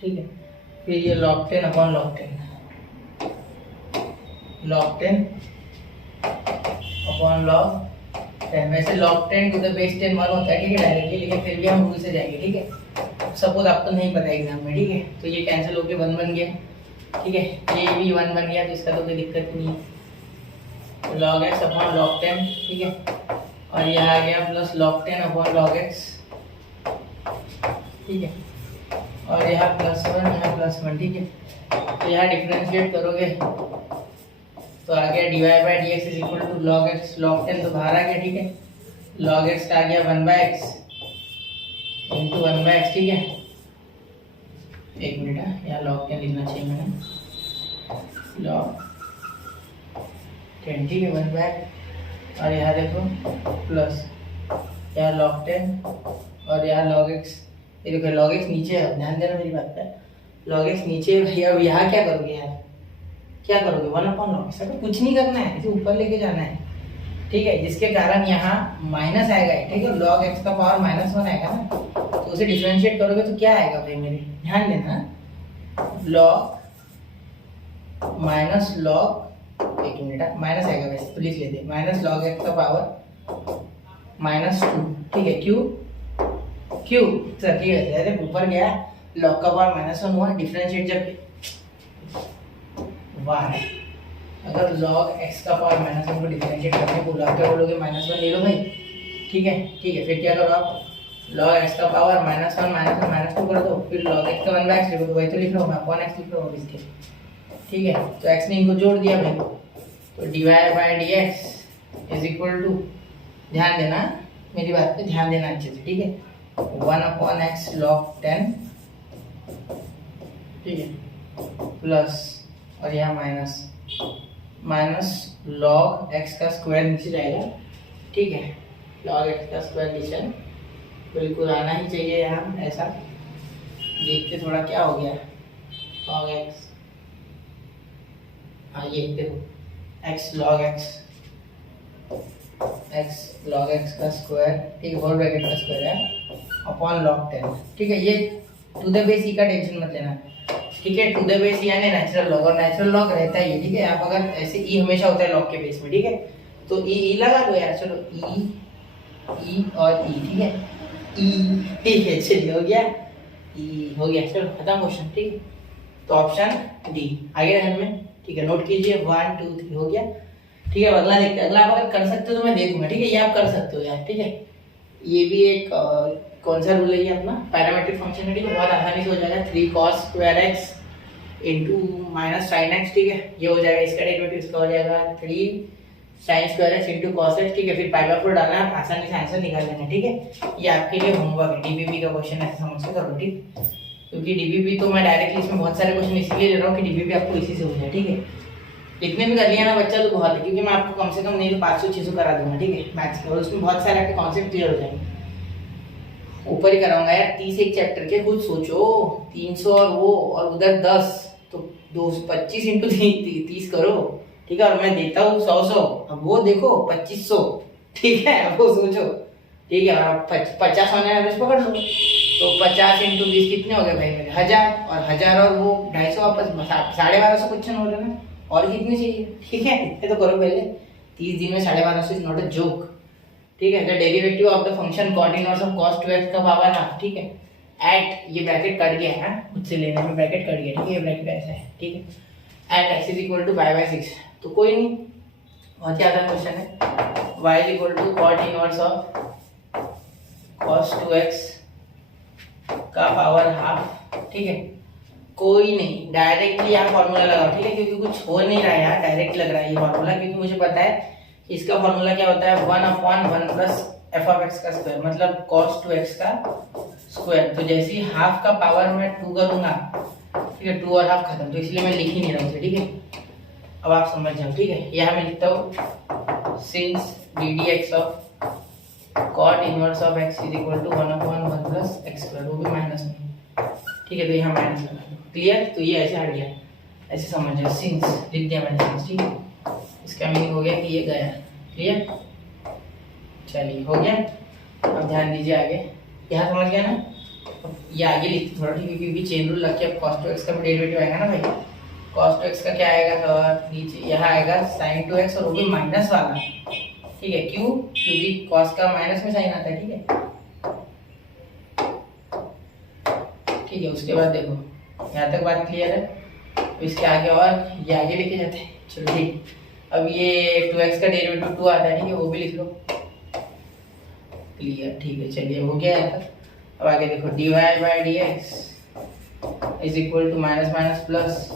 ठीक है, फिर ये log 10 upon log 10 upon log 10। वैसे log 10 टू द बेस 10 1 होता है, ठीक है, डायरेक्टली, लेकिन फिर भी हम रूल से जाएंगे, ठीक है। सपोज आपको नहीं पता एग्जाम में, ठीक है, तो ये कैंसिल होके 1 बन गया, ठीक है, ये भी 1 बन गया, तो इसका तो कोई दिक्कत नहीं है। log x अपॉन log 10, ठीक है, और यह आ गया plus log 10 upon log x, ठीक है, और यहाँ +1 यहाँ +1, ठीक है। तो यहाँ डिफरेंशिएट करोगे तो आ गया dy/dx is equal to log x, log 10 तो बाहर आ गया, ठीक है, log x का आ गया 1/x इंटू 1/x, ठीक है। एक मिनट, यहाँ log 10 लिखना चाहिए मैंने, log 10, ठीक है, 1/x, और यहाँ देखो प्लस यहाँ log 10 और यहाँ log x, ये देखो log x नीचे है, ध्यान देना मेरी बात पे, log x नीचे है भैया। यहाँ क्या करोगे यार, क्या करोगे 1/log x, अगर कुछ नहीं करना है, इसे ऊपर लेके जाना है, ठीक है, जिसके कारण यहाँ माइनस आएगा, ठीक है, log x का पावर -1 आएगा ना, तो उसे डिफरेंशिएट करोगे तो क्या आएगा भाई मेरे, ध्यान देना, log माइनस log, एक मिनट, माइनस आएगा वैसे तो लिख लेते, माइनस log x का पावर -2, ठीक है, क्यों सर, ठीक है, अरे ऊपर गया log का पावर -1 हुआ, डिफरेंशिएट जब y, अगर log x का पावर -1 को डिफरेंशिएट करने को बोला, क्या बोलोगे -1 ले लो भाई, ठीक है, फिर क्या करो आप, log x का पावर -1 -2 कर दो, फिर log x का 1/x लिखो, तो वही तो लिख रहा हूँ मैं, अपॉन x लिख रहा हूँ इसके, ठीक है, तो x ने इनको जोड़ दिया भाई, तो dy/dx इज इक्वल टू, ध्यान देना मेरी बात पे, ध्यान देना अच्छे से, ठीक है, 1/x log 10, ठीक है, प्लस और यहाँ माइनस log x का स्क्वायर नीचे जाएगा, ठीक है, log x का स्क्वायर नीचे बिल्कुल आना ही चाहिए यहाँ, ऐसा देखते थोड़ा क्या हो गया, log x, हाँ ये देखो x log x का स्क्वायर, ठीक है, होल ब्रैकेट का स्क्वायर है अपॉन log 10, ठीक है, ये टू द बेस ई का टेंशन मत लेना, ठीक है, टू द बेस ई यानी नेचुरल लॉग, और नेचुरल लॉग रहता है ये, ठीक है, आप अगर ऐसे ई हमेशा होता है लॉग के बेस में, ठीक है, तो ई लगा दो यार, चलो ई और ई, ठीक है, ई, ठीक है, चलिए हो गया, ई हो गया, चलो खत्म क्वेश्चन, ठीक है, तो ऑप्शन डी आगे रहने में, ठीक है, नोट कीजिए 1 2 3 हो गया, ठीक है। अगला देखते हैं, अगला आप अगर कर सकते हो तो मैं दे दूंगा, ठीक है, ये आप कर सकते हो यार, ठीक है, ये भी एक कौन सा रूल है ये अपना, पैरामेट्रिक फंक्शन है, ठीक है, बहुत आसानी से हो जाएगा, 3cos² x into -sin x, ठीक है, ये हो जाएगा, इसका डेरिवेटिव इसका हो जाएगा 3sin² x into cos x, ठीक है, फिर π/4 डालना है, आसानी से आंसर निकाल लेना, ठीक है, ये आपके लिए होमवर्क है, डीबीबी का क्वेश्चन ऐसे समझ के करो, ठीक, क्योंकि डीबीबी तो मैं डायरेक्टली इसमें बहुत सारे क्वेश्चन इसलिए ले रहा हूँ कि डीबीबी आपको इसी से हो जाए, ठीक है, इतने भी कर लिया ना बच्चा तो बहुत है, क्योंकि मैं आपको कम से कम नहीं तो 500-600 करा दूंगा, ठीक है, मैथ्स के, और उसमें बहुत सारे आपके कॉन्सेप्ट क्लियर हो जाएंगे, ऊपर ही कराऊंगा यार, 30 एक चैप्टर के, खुद सोचो 300 और वो और उधर 10, तो 225 इंटू 30 करो, ठीक है, और मैं देता हूँ 100, अब वो देखो 2500, ठीक है, अब वो सोचो, ठीक है, और 50 होने एवरेज पकड़ लो, तो 50 इंटू 20 कितने हो गए भाई मेरे, 1000, और 1000 और वो 250 वापस 1250 क्वेश्चन हो रहे ना, और कितनी चाहिए, ठीक है, ये तो करो पहले, 30 दिन में 1250 इज नॉट अ जोक, ठीक है, the derivative of the function cot inverse of cos 2x का पावर हाफ, ठीक है, एट, ये ब्रैकेट कट गया है मुझसे लेने में, ब्रैकेट कट गया, ठीक है, ये ब्रैकेट ऐसा है, ठीक है, at x is equal to π/6, तो कोई नहीं, बहुत ही आसान क्वेश्चन है, y is equal to cot inverse of cos 2x का पावर हाफ, ठीक है, कोई नहीं, डायरेक्टली यहाँ फॉर्मूला लगाओ, ठीक है, क्योंकि कुछ हो नहीं रहा है यार, डायरेक्ट लग रहा है ये फॉर्मूला, क्योंकि मुझे पता है इसका फॉर्मूला क्या होता है, 1/1 प्लस f(x) का स्क्वायर, मतलब cos 2x का स्क्वायर, तो जैसे ही हाफ का पावर मैं 2 करूंगा, ठीक है, 2 और हाफ खत्म, तो इसलिए मैं लिख ही नहीं रहा हूँ, ठीक है, अब आप समझ जाओ, ठीक है, यहाँ मैं लिखता हूँ since ddx of cot inverse of x is equal to 1/1 plus x², वो भी माइनस में, ठीक है, तो यहाँ माइनस लगा, क्लियर, तो ये ऐसे हट गया, ऐसे समझ जाओ, सिंस लिख दिया मैंने, सिंस, ठीक है, इसका मीनिंग हो गया कि ये गया। क्लियर? चलिए हो गया। अब ध्यान दीजिए आगे, यहाँ समझ गया ना? ये आगे लिखते थोड़ा, ठीक है, क्योंकि चेन रूल लग के अब cos 2x का भी डेरिवेटिव आएगा ना भाई। cos 2x का क्या आएगा? तो नीचे यहाँ आएगा sin 2x और वो भी माइनस वाला। ठीक है, क्यों? क्योंकि cos का माइनस में साइन आता है। ठीक है, ठीक है। उसके बाद देखो, यहाँ तक बात क्लियर है? तो इसके आगे और ये आगे लेके जाते हैं। चलो ठीक, अब ये 2x का डेरिवेटिव 2 आता है। ठीक है, वो भी लिख लो। क्लियर? ठीक है, चलिए हो गया यहाँ तक। अब आगे देखो, dy by dx is equal to minus minus plus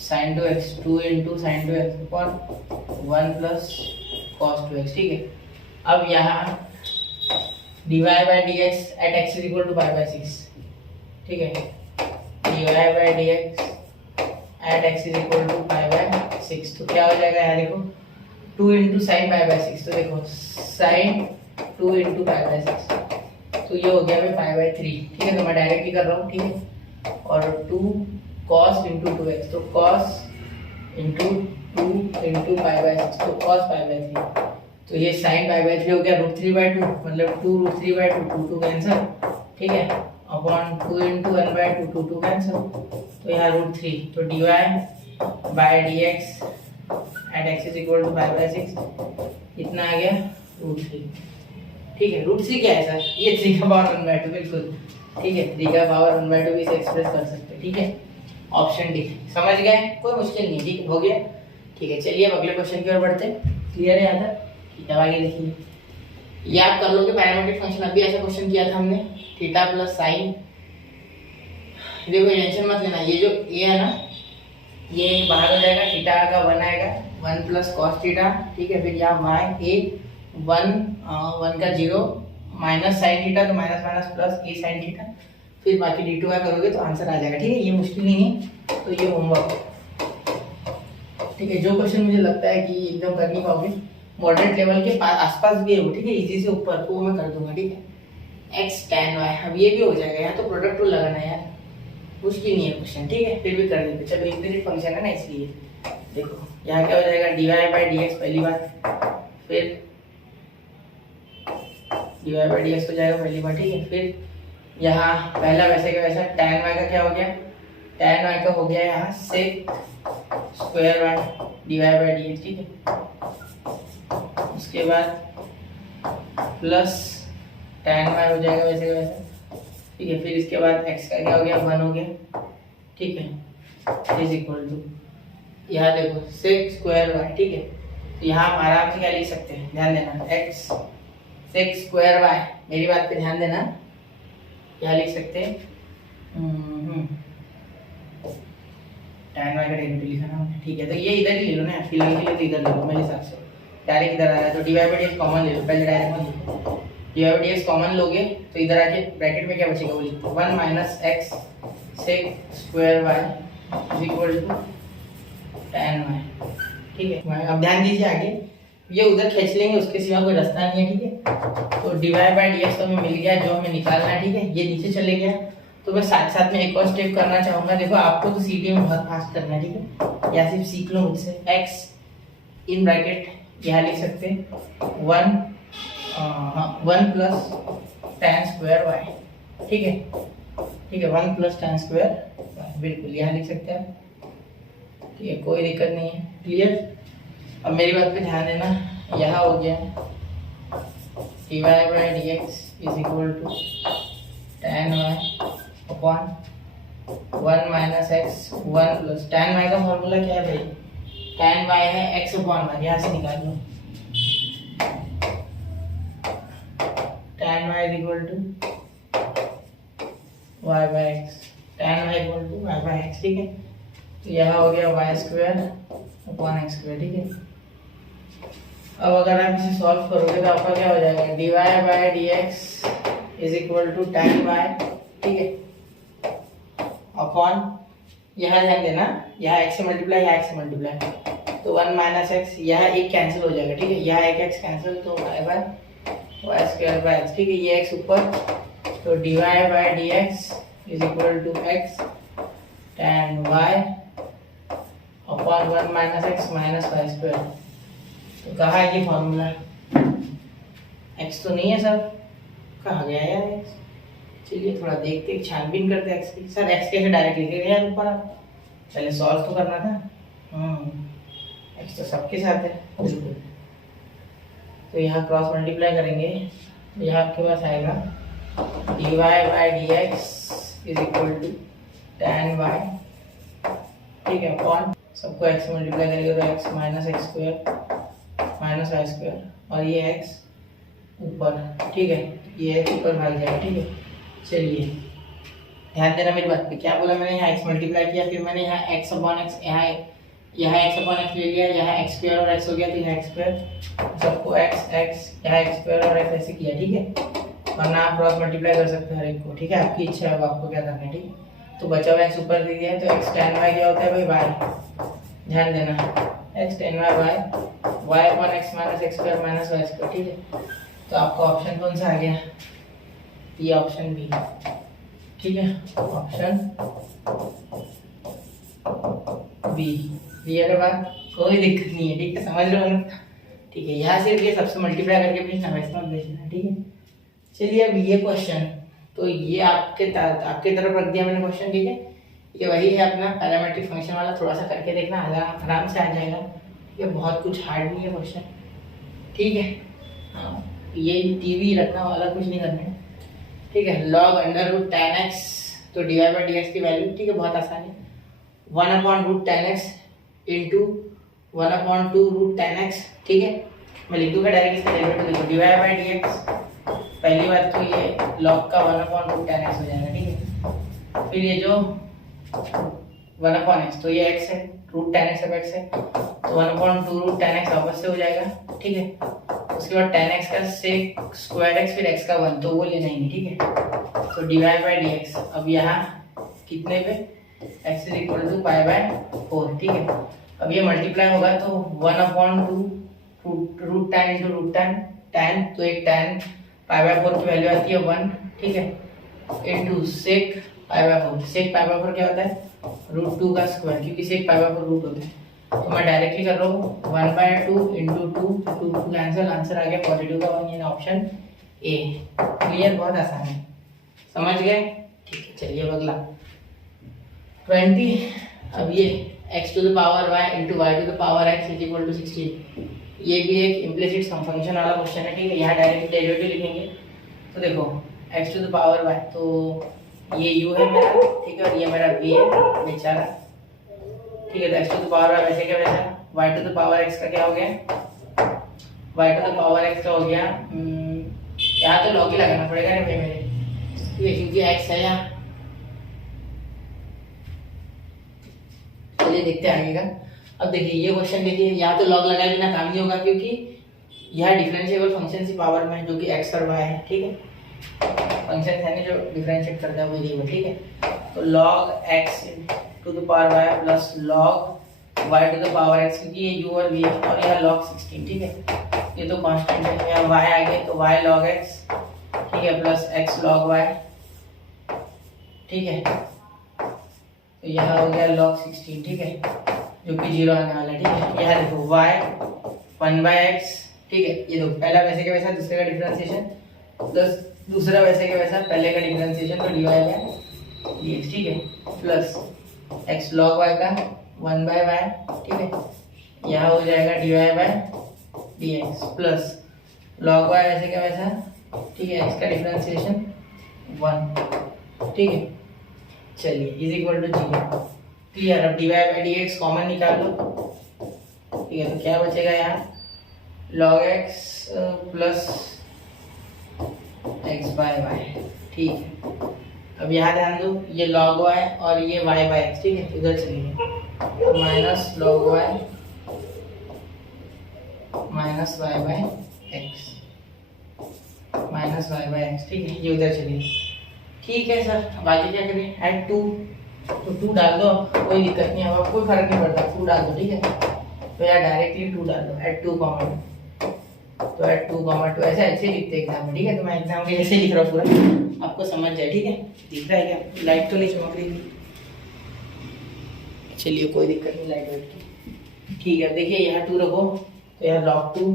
sin 2x, 2 into sine 2x upon 1 plus cos 2x। ठीक है, अब यहाँ dy by dx at x is equal to pi by 6। ठीक है, dy by dx at x is equal to pi by 6। तो क्या हो जाएगा यहाँ देखो, 2 इंटू साइन पाई बाई 6। तो देखो साइन 2 इंटू पाई बाई 6, तो ये हो गया पाई बाई 3। ठीक है, तो मैं डायरेक्टली कर रहा हूँ। ठीक है, और 2 cos इंटू 2x, तो cos into 2 into pi by 6, तो cos पाई बाई 3। तो ये साइन पाई बाई 3 हो गया √3/2, मतलब 2 √3/2, 2 कैंसिल। ठीक है, अपॉन 2 इंटू 1/2, 2 कैंसिल, तो यहाँ √3। तो dy by dx at x is equal to pi by 6 इतना आ गया √3। ठीक है, √3 क्या है सर? ये 3 का पावर 1/2, बिल्कुल। ठीक है, 3 का पावर 1/2 भी इसे एक्सप्रेस कर सकते हैं। ठीक है, ऑप्शन डी। समझ गए? कोई मुश्किल नहीं। ठीक हो गया। ठीक है, चलिए अब अगले क्वेश्चन की ओर बढ़ते हैं। क्लियर है यहाँ तक? ठीक है, आगे देखिए, ये आप कर लोगे पैरामीट्रिक फंक्शन। अभी ऐसा क्वेश्चन किया था हमने, थीटा प्लस साइन। देखो टेंशन मत लेना, ये जो ये है ना, ये बाहर हो जाएगा, थीटा का 1 आएगा, 1 प्लस कॉस थीटा। ठीक है, फिर यहाँ y ए 1 का 0 माइनस साइन थीटा, तो माइनस माइनस प्लस ए साइन थीटा। फिर बाकी d2 करोगे तो आंसर आ जाएगा। ठीक है, ये मुश्किल नहीं है, तो ये होमवर्क। ठीक है, जो क्वेश्चन मुझे लगता है कि एकदम कर नहीं पाओगे, मॉडरेट लेवल के आसपास भी है वो। ठीक है, इजी से ऊपर, तो वो मैं कर दूंगा। ठीक है, x tan y, अब ये भी हो जाएगा। यहाँ तो प्रोडक्ट रूल लगाना है यार, मुश्किल नहीं है क्वेश्चन। ठीक है, फिर भी कर देते। चलो इंफिनिट फंक्शन है ना, इसलिए देखो यहाँ क्या हो जाएगा, dy बाई dx पहली बात, फिर dy बाई dx हो जाएगा पहली बार। ठीक है, फिर यहाँ पहला वैसे का वैसा tan y का क्या हो गया, tan y का हो गया यहाँ sec square y dy by dx। ठीक है, उसके बाद प्लस tan y हो जाएगा वैसे का वैसा। ठीक है, फिर इसके बाद x का क्या हो गया, 1 हो गया। ठीक है, इज इक्वल टू यहाँ देखो sec स्क्वायर y। ठीक है, तो यहाँ हम आराम से क्या लिख सकते हैं, ध्यान देना, x sec स्क्वायर y, मेरी बात पे ध्यान देना, क्या लिख सकते हैं, tan y का डेरिवेटिव लिखा ना हमने। ठीक है, तो ये इधर ही ले लो ना, फिलहाल के लिए तो इधर ले लो मेरे हिसाब से। डायरेक्ट इधर आ रहा है, तो dy बाई dx कॉमन ले लो, पहले डायरेक्ट मत लिखो। dy बाई dx कॉमन लोगे तो इधर आके ब्रैकेट में क्या बचेगा वो लिखो, 1 minus x sec square y is equal to tan y। ठीक है, अब ध्यान दीजिए आगे, ये उधर खींच लेंगे, उसके सिवा कोई रास्ता नहीं है। ठीक है, तो dy बाई dx तो हमें मिल गया जो हमें निकालना है। ठीक है, ये नीचे चले गया, तो मैं साथ साथ में एक और स्टेप करना चाहूंगा। देखो आपको तो सीटी में बहुत फास्ट करना है। ठीक है, या सिर्फ सीख लो मुझसे, x इन ब्रैकेट यहाँ लिख सकते हैं 1 प्लस tan स्क्वायर y। ठीक है, ठीक है, 1 प्लस tan स्क्वायर y, बिल्कुल यहाँ लिख सकते हैं। ठीक है, कोई दिक्कत नहीं है। क्लियर? अब मेरी बात पे ध्यान देना, यहाँ हो गया dy by dx is equal to tan y upon 1 minus x 1 plus tan y का फॉर्मूला क्या है भाई, tan y है x अपॉन 1, यहाँ से निकाल लो, tan y is equal to y by x, tan y equal to y by x। ठीक है, तो यहाँ हो गया y square upon x square. ठीक है, अब अगर आप इसे सॉल्व करोगे तो आपका क्या हो जाएगा, dy by dx is equal to tan y। ठीक है, अपॉन यहाँ ध्यान देना, यहाँ x से मल्टीप्लाई, यहाँ x से मल्टीप्लाई, तो 1 माइनस x, यहाँ एक कैंसिल हो जाएगा। ठीक है, यहाँ एक x कैंसिल, तो y by y square by x। ठीक है, ये x ऊपर, तो dy by dx is equal to x tan y upon 1 minus x minus y square. तो कहाँ है ये फॉर्मूला? एक्स तो नहीं है सर, कहाँ गया यार एक्स? चलिए थोड़ा देखते छानबीन करते एक्स की। सर एक्स कैसे डायरेक्ट लिखे यार ऊपर आप? पहले सॉल्व तो करना था। एक्स तो सबके साथ है बिल्कुल। तो यहाँ क्रॉस मल्टीप्लाई करेंगे तो यहाँ आपके पास आएगा dy by d x is equal to tan y, ठीक है, अपॉन सबको x से मल्टीप्लाई करेंगे तो x minus x square minus y square, और ये x ऊपर, ठीक है, ये x ऊपर भाग जाएगा, ठीक है। चलिए ध्यान देना मेरी बात पे। क्या बोला मैंने? यहाँ x मल्टीप्लाई किया, फिर मैंने यहाँ x अपॉन एक्स, यहाँ x अपॉन एक्स ले लिया, यहाँ x स्क्वायर और x हो गया, तो यहाँ x स्क्वायर सबको x यहाँ x स्क्वायर और x ऐसे किया, ठीक है। वरना आप क्रॉस मल्टीप्लाई कर सकते हैं हर एक को, ठीक है, आपकी इच्छा है आपको क्या करना है, ठीक है। तो बचा हुआ x ऊपर दे दिया है, तो x tan y क्या होता है भाई? y, ध्यान देना, x tan y y upon x minus x square minus y square, ठीक है। तो आपका ऑप्शन कौन सा आ गया? ये ऑप्शन बी, ठीक है, ऑप्शन बी। क्लियर है बात? कोई दिक्कत नहीं है, ठीक है, समझ रहे हो ना? ठीक है, यहाँ सिर्फ ये सबसे मल्टीप्लाई करके भेजना, वैसे मत भेजना, ठीक है। चलिए अब ये क्वेश्चन, तो ये आपके तरफ रख दिया मैंने क्वेश्चन, ठीक है। ये वही है अपना पैरामेट्रिक फंक्शन वाला, थोड़ा सा करके देखना, आराम से आ जाएगा। ये बहुत कुछ हार्ड नहीं है क्वेश्चन, ठीक है। हाँ, ये टीवी रखना वाला कुछ नहीं करना है, ठीक है। Log under root tan x, तो dy बाई डी एक्स की वैल्यू, ठीक है, बहुत आसान है, 1 upon root tan x into 1 upon 2 root tan x, ठीक है। मैं लिख दूंगा डायरेक्ट इसका डेरिवेटिव, देखो dy बाई डी एक्स, पहली बात तो ये लॉग का 1 अपॉन रूट tan x हो जाएगा, ठीक है। फिर ये जो 1 अपॉन x, तो ये x है, रूट tan x अब x है, तो 1 अपॉन 2 रूट tan x वापस से हो जाएगा, ठीक है। उसके बाद tan x का सेक स्क्वायर x, फिर x का 1, तो वो लेना ही नहीं, ठीक है। तो dy बाई डी एक्स, अब यहाँ कितने पे? x is equal to pi by 4, ठीक है। अब ये मल्टीप्लाई होगा तो 1 upon 2 root tan into root tan, तो एक tan पाई बाय 4 की वैल्यू आती है 1, ठीक है, into sec pi by 4। Sec pi by 4 क्या होता है? रूट 2 का स्क्वायर, क्योंकि सेक पाई बाय 4 रूट होता है। तो मैं डायरेक्टली कर रहा हूँ 1 बाय 2 इंटू 2 कैंसिल, आंसर आ गया पॉजिटिव का 1, यानी ऑप्शन ए। क्लियर? बहुत आसान है, समझ गए? ठीक है, चलिए अब अगला 20। अब ये x to the power y into y to the power x is equal to 16, ये भी एक इम्प्लिसिट सम फंक्शन वाला क्वेश्चन है, ठीक है। यहाँ डायरेक्ट डेरिवेटिव लिखेंगे, तो देखो x to the power y, तो ये u है मेरा, ठीक है, और ये मेरा v है बेचारा, ठीक है। तो x to the power y वैसे क्या वैसा, y to the power x का क्या हो गया? y to the power x का हो गया, यहाँ तो लॉग ही लगाना पड़ेगा ना भाई मेरे, क्योंकि x है यहाँ। चलिए देखते हैं आगे का। अब देखिए ये क्वेश्चन, देखिए यहाँ तो लॉग लगाए बिना काम नहीं होगा, क्योंकि यह डिफरेंशिएबल फंक्शन की पावर में है, जो कि x और y है, ठीक है। फंक्शन है ना जो डिफरेंशिएट करता है वेरिएबल, ठीक है। तो log x to the power y plus log y to the power x, क्योंकि ये u और v है, और यहाँ log 16, ठीक है। ये तो कांस्टेंट है, यहाँ y आ गया तो y log x, ठीक है, प्लस x log y, ठीक है। तो यहाँ हो गया log 16, ठीक है, जो कि 0 आने वाला है, ठीक है। यहाँ देखो y 1 बाय x, ठीक है, ये देखो पहला वैसे के वैसा, दूसरे का डिफरेंशिएशन, प्लस दूसरा वैसे के वैसा, पहले का डिफरेंशिएशन, तो dy बाय dx, ठीक है, प्लस x log y का 1 बाय y, ठीक है, यहाँ हो जाएगा dy by dx, plus log y वैसे के वैसा, ठीक है, x का डिफरेंशिएशन 1, ठीक है। चलिए इज इक्वल टू 0, क्लियर। अब dy by d x common निकाल लो, ठीक है, तो क्या बचेगा यहाँ? log x plus x by y, ठीक है। अब यहाँ ध्यान दो, ये log y और ये y बाय x, ठीक है, इधर चलिए, minus log y minus y by x, minus y by x, ठीक है, ये उधर चलिए, ठीक है सर। अब आगे क्या करें? ऐड 2, तो 2 डाल दो, कोई दिक्कत नहीं है, अब कोई फर्क नहीं पड़ता, 2 डाल दो, ठीक है। तो यार डायरेक्टली 2 डाल दो, ऐड 2 कॉमा 2, तो ऐड 2 कॉमा 2, ऐसे लिखते एग्जाम में, ठीक है। तो मैं एग्जाम के जैसे लिख रहा हूँ पूरा, आपको समझ जाए, ठीक है। दिख रहा है क्या? लाइट तो नहीं चमक रही, चलिए कोई दिक्कत नहीं, लाइट वेट की। ठीक है, देखिए यहाँ 2 रखो तो यहाँ log 2,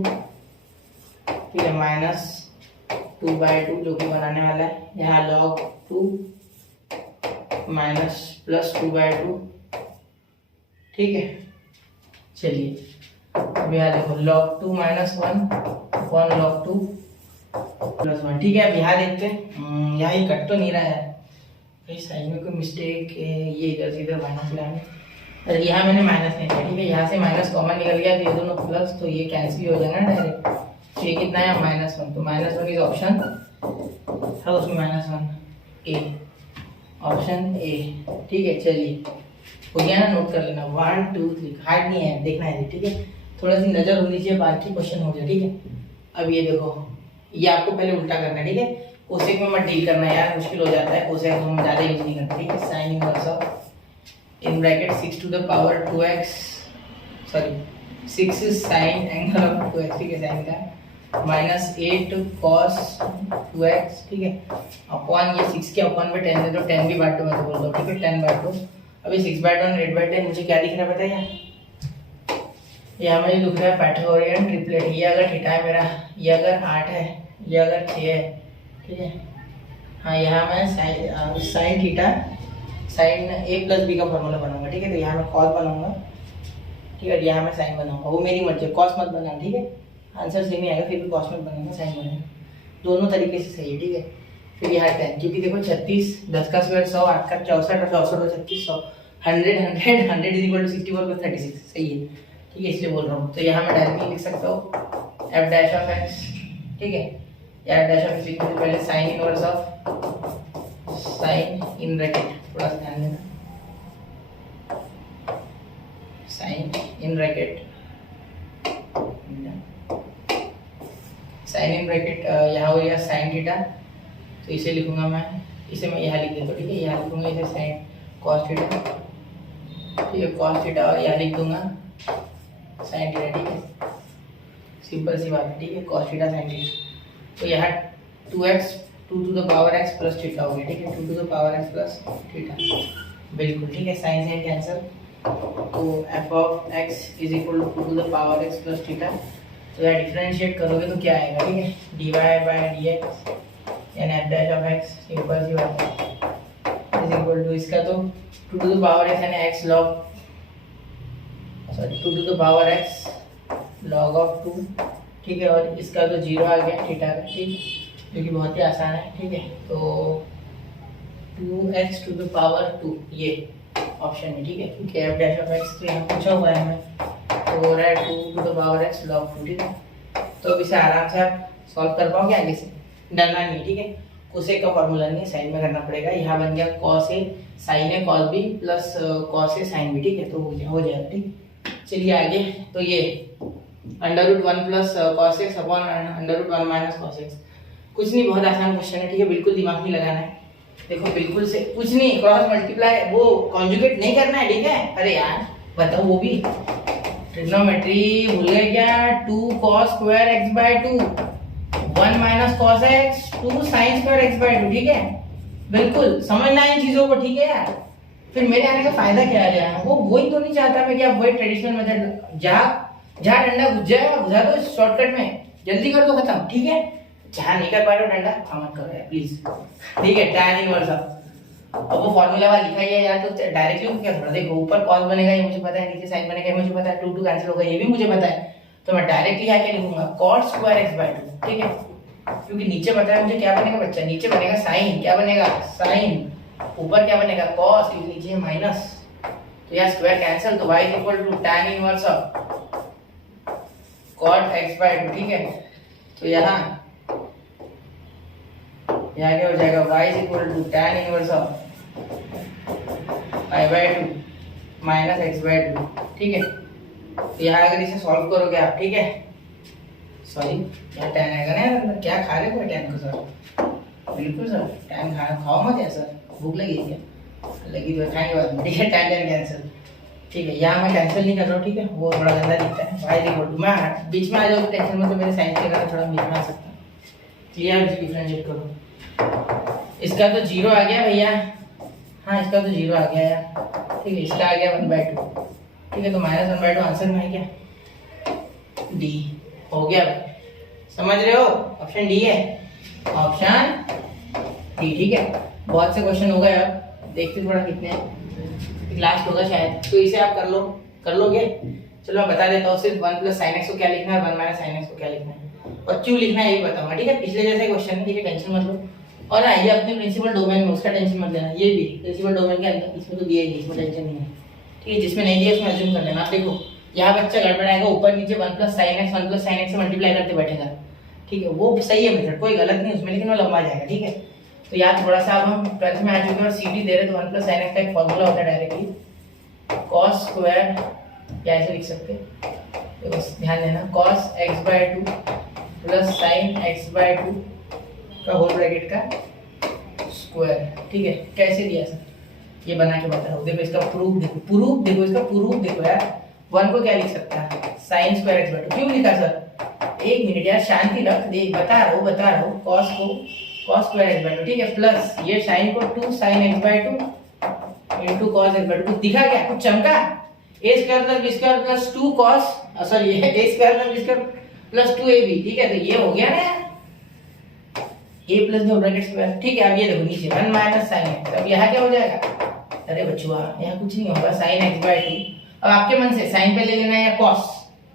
ठीक है, -2/2 जो कि बनाने वाला है, यहाँ log 2 माइनस प्लस 2/2, ठीक है। चलिए अब यहाँ देखो log 2 -1 अपॉन log 2 + 1, ठीक है। अब यहाँ देखते हैं, यहाँ ये कट तो नहीं रहा है भाई, साइन में कोई मिस्टेक है, ये इधर से इधर माइनस लाना, अरे यहाँ मैंने माइनस नहीं किया, ठीक है। यहाँ से माइनस कॉमन निकल गया तो ये दोनों प्लस, तो ये कैंसिल हो जाएगा डायरेक्ट। तो ये कितना है -1, तो -1 इज ऑप्शन था उसमें -1 ए, ऑप्शन ए, ठीक है। चलिए हो गया ना, नोट कर लेना 1 2 3, हार्ड नहीं है, देखना है ठीक है, थोड़ा सी नजर होनी चाहिए, बाकी क्वेश्चन हो जाए, ठीक है। अब ये देखो, ये आपको पहले उल्टा करना है, ठीक है। कोसेक में मत डील करना यार, मुश्किल हो जाता है, कोसेक हम ज़्यादा यूज नहीं करते, ठीक है। Sign inverse of in bracket 6 to the power 2x, sorry 6 is sine angle of 2x, ठीक है, साइन का -8 cos 2x, ठीक है, अपॉन ये 6 के अपॉन में 10 है तो 10 भी बांटो, मैं तो बोल रहा हूँ, ठीक है, 10/2। अभी 6/1 8/10 मुझे क्या दिख रहा है पता है, यहाँ मुझे दिख रहा है पाइथागोरियन ट्रिपलेट। ये अगर थीटा है मेरा, ये अगर 8 है, ये अगर 6 है, ठीक है। हाँ, यहाँ मैं sine theta sine a + b का फॉर्मूला बनाऊंगा, ठीक है। तो यहाँ मैं कॉस बनाऊंगा, ठीक है, यहाँ मैं साइन बनाऊंगा, वो मेरी मर्जी है, कॉस मत बनाना, ठीक है। आंसर सेम ही आएगा, फिर भी कॉस मत बनाऊंगा, साइन बनाऊंगा, दोनों तरीके से सही है, ठीक है। फिर यहाँ 10, क्योंकि देखो 36 10 का स्क्वायर 100, 8 का 64 और 64 और 36 100, 100 100 100 = 64 + 36, सही है, ठीक है, इसलिए बोल रहा हूँ। तो यहाँ मैं डायरेक्टली लिख सकता हूँ f'(x), ठीक है, या f' लिखने से पहले sine inverse of sine in bracket, थोड़ा सा ध्यान देना, साइन इन ब्रैकेट यहाँ हो गया साइन थीटा, तो इसे लिखूंगा मैं, इसे मैं यहाँ लिख देता हूँ, ठीक है, यहाँ लिखूंगा इसे साइन कॉस थीटा, ठीक है, कॉस थीटा, और यहाँ लिख दूंगा साइन थीटा, ठीक है, सिंपल सी बात है, ठीक है, कॉस थीटा साइन थीटा। तो यहाँ 2x 2 to the power x plus theta हो गया, ठीक है, 2 to the power x plus theta, बिल्कुल ठीक है, साइन साइन कैंसिल, तो f(x) = 2 to the power x plus theta. तो यहाँ डिफरेंशिएट करोगे तो क्या आएगा, ठीक है, dy/dx यानी f'(x) सिंपल सी बात है, = इसका तो 2 to the power x यानी x log, sorry 2 to the power x log of 2, ठीक है, और इसका तो 0 आ गया थीटा का, ठीक, जो कि बहुत ही आसान है, ठीक है। तो 2x to the power 2 ये ऑप्शन है, ठीक है, क्योंकि f'(x) तो यहाँ पूछा हुआ है हमें, तो हो रहा है 2 to the power x log 2, ठीक है। तो अब इसे आराम से आप सॉल्व कर पाओगे, आगे से डरना नहीं, ठीक है। कोसेक का फॉर्मूला नहीं है, साइन में करना पड़ेगा। यहाँ बन गया cos a sin a cos b plus cos a sin b, ठीक है, तो हो जाएगा, ठीक। चलिए आगे, तो ये √1 plus cos x upon √1 minus cos x, कुछ नहीं, बहुत आसान क्वेश्चन है, ठीक है, बिल्कुल दिमाग नहीं लगाना है। देखो बिल्कुल से कुछ नहीं, क्रॉस मल्टीप्लाई वो कॉन्जुगेट नहीं करना है, ठीक है। अरे यार बताओ, वो भी ट्रिग्नोमेट्री भूल गए क्या, 2 cos square x/2 1 minus cos x 2 sin square x/2, ठीक है, बिल्कुल समझना इन चीजों को, ठीक है यार। फिर मेरे आने का फायदा क्या है यार, वो वही तो नहीं चाहता मैं कि आप वही ट्रेडिशनल मेथड, जहाँ डंडा घुस जाएगा घुसा दो शॉर्टकट में, जल्दी कर दो खत्म, ठीक है। जहाँ नहीं कर पा रहे हो डंडा मत करो यार प्लीज, ठीक है। tan इनवर्स अब वो फॉर्मूला वाला लिखा ही है यार, तो डायरेक्टली क्या थोड़ा देखो, ऊपर cos बनेगा ये मुझे पता है, नीचे sin बनेगा ये मुझे पता है, 2 कैंसिल होगा ये भी मुझे पता है, तो मैं डायरेक्टली यहाँ क्या लिखूंगा cos square x/2, ठीक है, क्योंकि नीचे पता है मुझे क्या बनेगा बच्चा, नीचे बनेगा साइन, क्या बनेगा साइन, ऊपर क्या बनेगा cos, क्योंकि नीचे है माइनस, तो यहाँ स्क्वायर कैंसिल, तो y = tan inverse of cot x/2, ठीक है। तो यहाँ क्या हो जाएगा, y = tan inverse of pi/2 minus x/2, ठीक है। तो यहाँ अगर इसे सॉल्व करोगे आप, ठीक है, सॉरी यहाँ tan आएगा ना, क्या खा रहे हो tan को सर, बिल्कुल सर tan खाओ मत यार सर, भूख लगी क्या, लगी तो खाएंगे बाद में, ठीक है, tan कैंसिल, ठीक है। यहाँ मैं कैंसिल नहीं कर रहा हूँ, ठीक है, वो थोड़ा गंदा दिखता है, y = मैं बीच में आ जाऊँ टेंशन में, तो मेरे साइन के कारण थोड़ा बीच में आ सकता है, क्लियर, डिफरेंशिएट करो। इसका तो 0 आ गया भैया, हाँ इसका तो 0 आ गया यार, ठीक है, इसका आ गया 1/2, ठीक है, तो -1/2 आंसर में है क्या, डी हो गया। समझ रहे हो, ऑप्शन डी है, ऑप्शन डी, ठीक है। बहुत से क्वेश्चन हो गए, अब देखते थोड़ा कितने, लास्ट होगा शायद, तो इसे आप कर लोगे। चलो मैं बता देता हूँ, सिर्फ 1 + sin x को क्या लिखना है, 1 - sin x को क्या लिखना है और क्यों लिखना है ये बताऊंगा, ठीक है। पिछले जैसे क्वेश्चन है, ठीक है, टेंशन मत लो। और ना ये अपने प्रिंसिपल डोमेन में, उसका टेंशन मत लेना, ये भी प्रिंसिपल डोमेन के अंदर, इसमें तो दिया ही नहीं, इसमें टेंशन नहीं है, ठीक है। जिसमें नहीं दिया उसमें अज्यूम कर लेना। देखो यहाँ बच्चा गड़बड़ाएगा, ऊपर नीचे 1 + sin x 1 + sin x से मल्टीप्लाई करते बैठेगा, ठीक है, वो सही है मेथड, कोई गलत नहीं उसमें, लेकिन वो लंबा जाएगा, ठीक है। तो यार थोड़ा सा अब हम 12th में आ चुके हैं और सीडी दे रहे, तो 1 + sin x का एक फॉर्मूला होता है डायरेक्टली cos स्क्वायर, या ऐसे लिख सकते हैं, तो बस ध्यान देना, cos x/2 + sin x/2 का होल ब्रैकेट का स्क्वायर, ठीक है। कैसे दिया सर, ये बना के बता रहा हूँ। देखो इसका प्रूफ देखो, इसका प्रूफ देखो यार। 1 को क्या लिख सकता है, sin स्क्वायर x/2, क्यों लिखा सर, एक मिनट यार शांति रख, देख बता रहा हूँ, cos को cos स्क्वायर x/2, ठीक है, प्लस ये sin को 2 sin x/2 into cos x/2, कुछ दिखा क्या, कुछ चमका, a square + b square + 2 cos, sorry ये a square + b square + 2ab, ठीक है, तो ये हो गया ना a + b ब्रैकेट स्क्वायर, ठीक है। अब ये देखो नीचे 1 - sin x, अब यहाँ क्या हो जाएगा, अरे बच्चुआ यहाँ कुछ नहीं होगा, sin x/2। अब आपके मन से sin पहले लेना है या cos,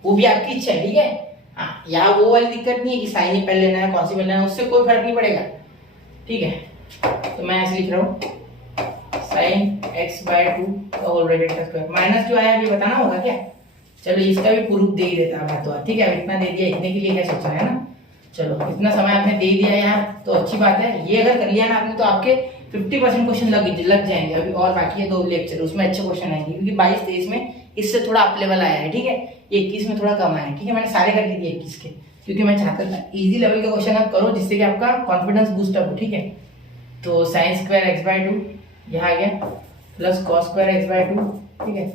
वो भी आपकी इच्छा है, ठीक है। हाँ, यहाँ वो वाली दिक्कत नहीं है कि sin ही पहले लेना है, cos ही पहले लेना है, उससे कोई फर्क नहीं पड़ेगा, ठीक है। तो मैं ऐसे लिख रहा हूँ sin x/2 का होल ब्रैकेट का स्क्वायर, माइनस क्यों आया अभी बताना होगा क्या, चलो इसका भी प्रूफ दे ही देता है बात, ठीक है। अब इतना दे दिया, इतने के लिए क्या सोचना है ना, चलो इतना समय आपने दे दिया यहाँ, तो अच्छी बात है। ये अगर कर लिया ना आपने, तो आपके 50% क्वेश्चन लग जाएंगे। अभी और बाकी है 2 लेक्चर, उसमें अच्छे क्वेश्चन आएंगे, क्योंकि 22-23 में इससे थोड़ा अप लेवल आया है, ठीक है। 21 में थोड़ा कम आया है, ठीक है। मैंने सारे करके दिए 21 के, क्योंकि मैं चाहता था इजी लेवल का क्वेश्चन आप करो, जिससे कि आपका कॉन्फिडेंस बूस्ट अप हो, ठीक है। तो sin स्क्वायर x/2 यहाँ आ गया, प्लस cos स्क्वायर x/2, ठीक है,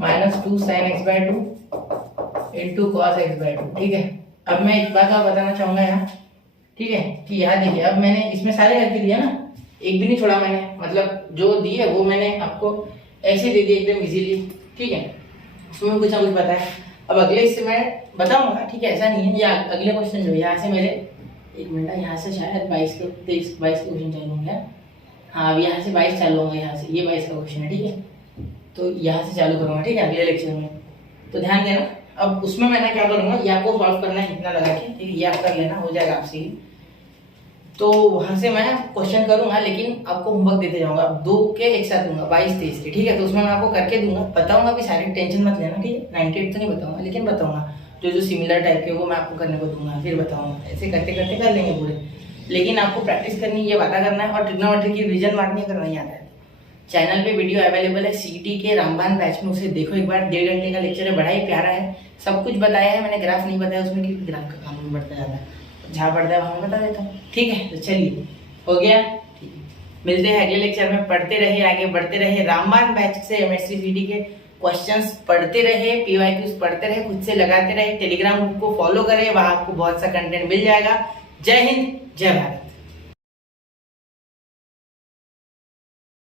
-2 sin x/2 into cos x/2, ठीक है। अब मैं एक बात और बताना चाहूंगा यहाँ, ठीक है, कि यहाँ देखिए, अब मैंने इसमें सारे करके दिया ना, एक भी नहीं छोड़ा मैंने, मतलब जो दी है वो मैंने आपको ऐसे दे दी एकदम इजीली, ठीक है, उसमें कुछ ना कुछ बताया। अब अगले इससे मैं बताऊंगा, ठीक है, ऐसा नहीं है। या अगले क्वेश्चन जो यहाँ से मेरे, एक मिनट, यहाँ से शायद 22 के 23 22 के क्वेश्चन चालू होंगे। हाँ, अब यहाँ से 22 चालू होंगे, यहाँ से ये 22 का क्वेश्चन है, ठीक है, तो यहाँ से चालू करूँगा, ठीक है, अगले लेक्चर में, तो ध्यान देना। अब उसमें मैं क्या करूँगा, ये आपको सॉल्व करना है इतना लगा के, ठीक है, ये आप कर लेना, हो जाएगा आपसे ही। तो वहां से मैं क्वेश्चन करूंगा, लेकिन आपको होमवर्क देते जाऊंगा, अब 2 के एक साथ दूंगा, 22-23 के, ठीक है। तो उसमें मैं आपको करके दूंगा, बताऊंगा भी सारे, टेंशन मत लेना, ठीक है। 98 तो नहीं बताऊंगा, लेकिन बताऊंगा जो सिमिलर टाइप के वो मैं आपको करने को दूंगा, फिर बताऊंगा। ऐसे करते करते कर लेंगे पूरे, लेकिन आपको प्रैक्टिस करनी, ये बात करना है, और ट्रिग्नोमेट्री की रिवीजन मारनी है, करना नहीं आता है। चैनल पे वीडियो अवेलेबल है सीईटी के रामबान बैच में, उसे देखो एक बार, 1.5 घंटे का लेक्चर है, बड़ा ही प्यारा है, सब कुछ बताया है मैंने, ग्राफ नहीं बताया उसमें, क्योंकि ग्राफ का काम नहीं बढ़ता जाता है, जहाँ पढ़ता है वहाँ बता देता हूँ, ठीक है। तो चलिए, हो गया, ठीक है, मिलते हैं अगले लेक्चर में। पढ़ते रहे, आगे बढ़ते रहे, रामबान बैच से एमएससी सीडी के क्वेश्चंस पढ़ते रहे, पीवाईक्यूज पढ़ते रहे, खुद से लगाते रहे, टेलीग्राम ग्रुप को फॉलो करें, वहाँ आपको बहुत सा कंटेंट मिल जाएगा। जय हिंद, जय भारत।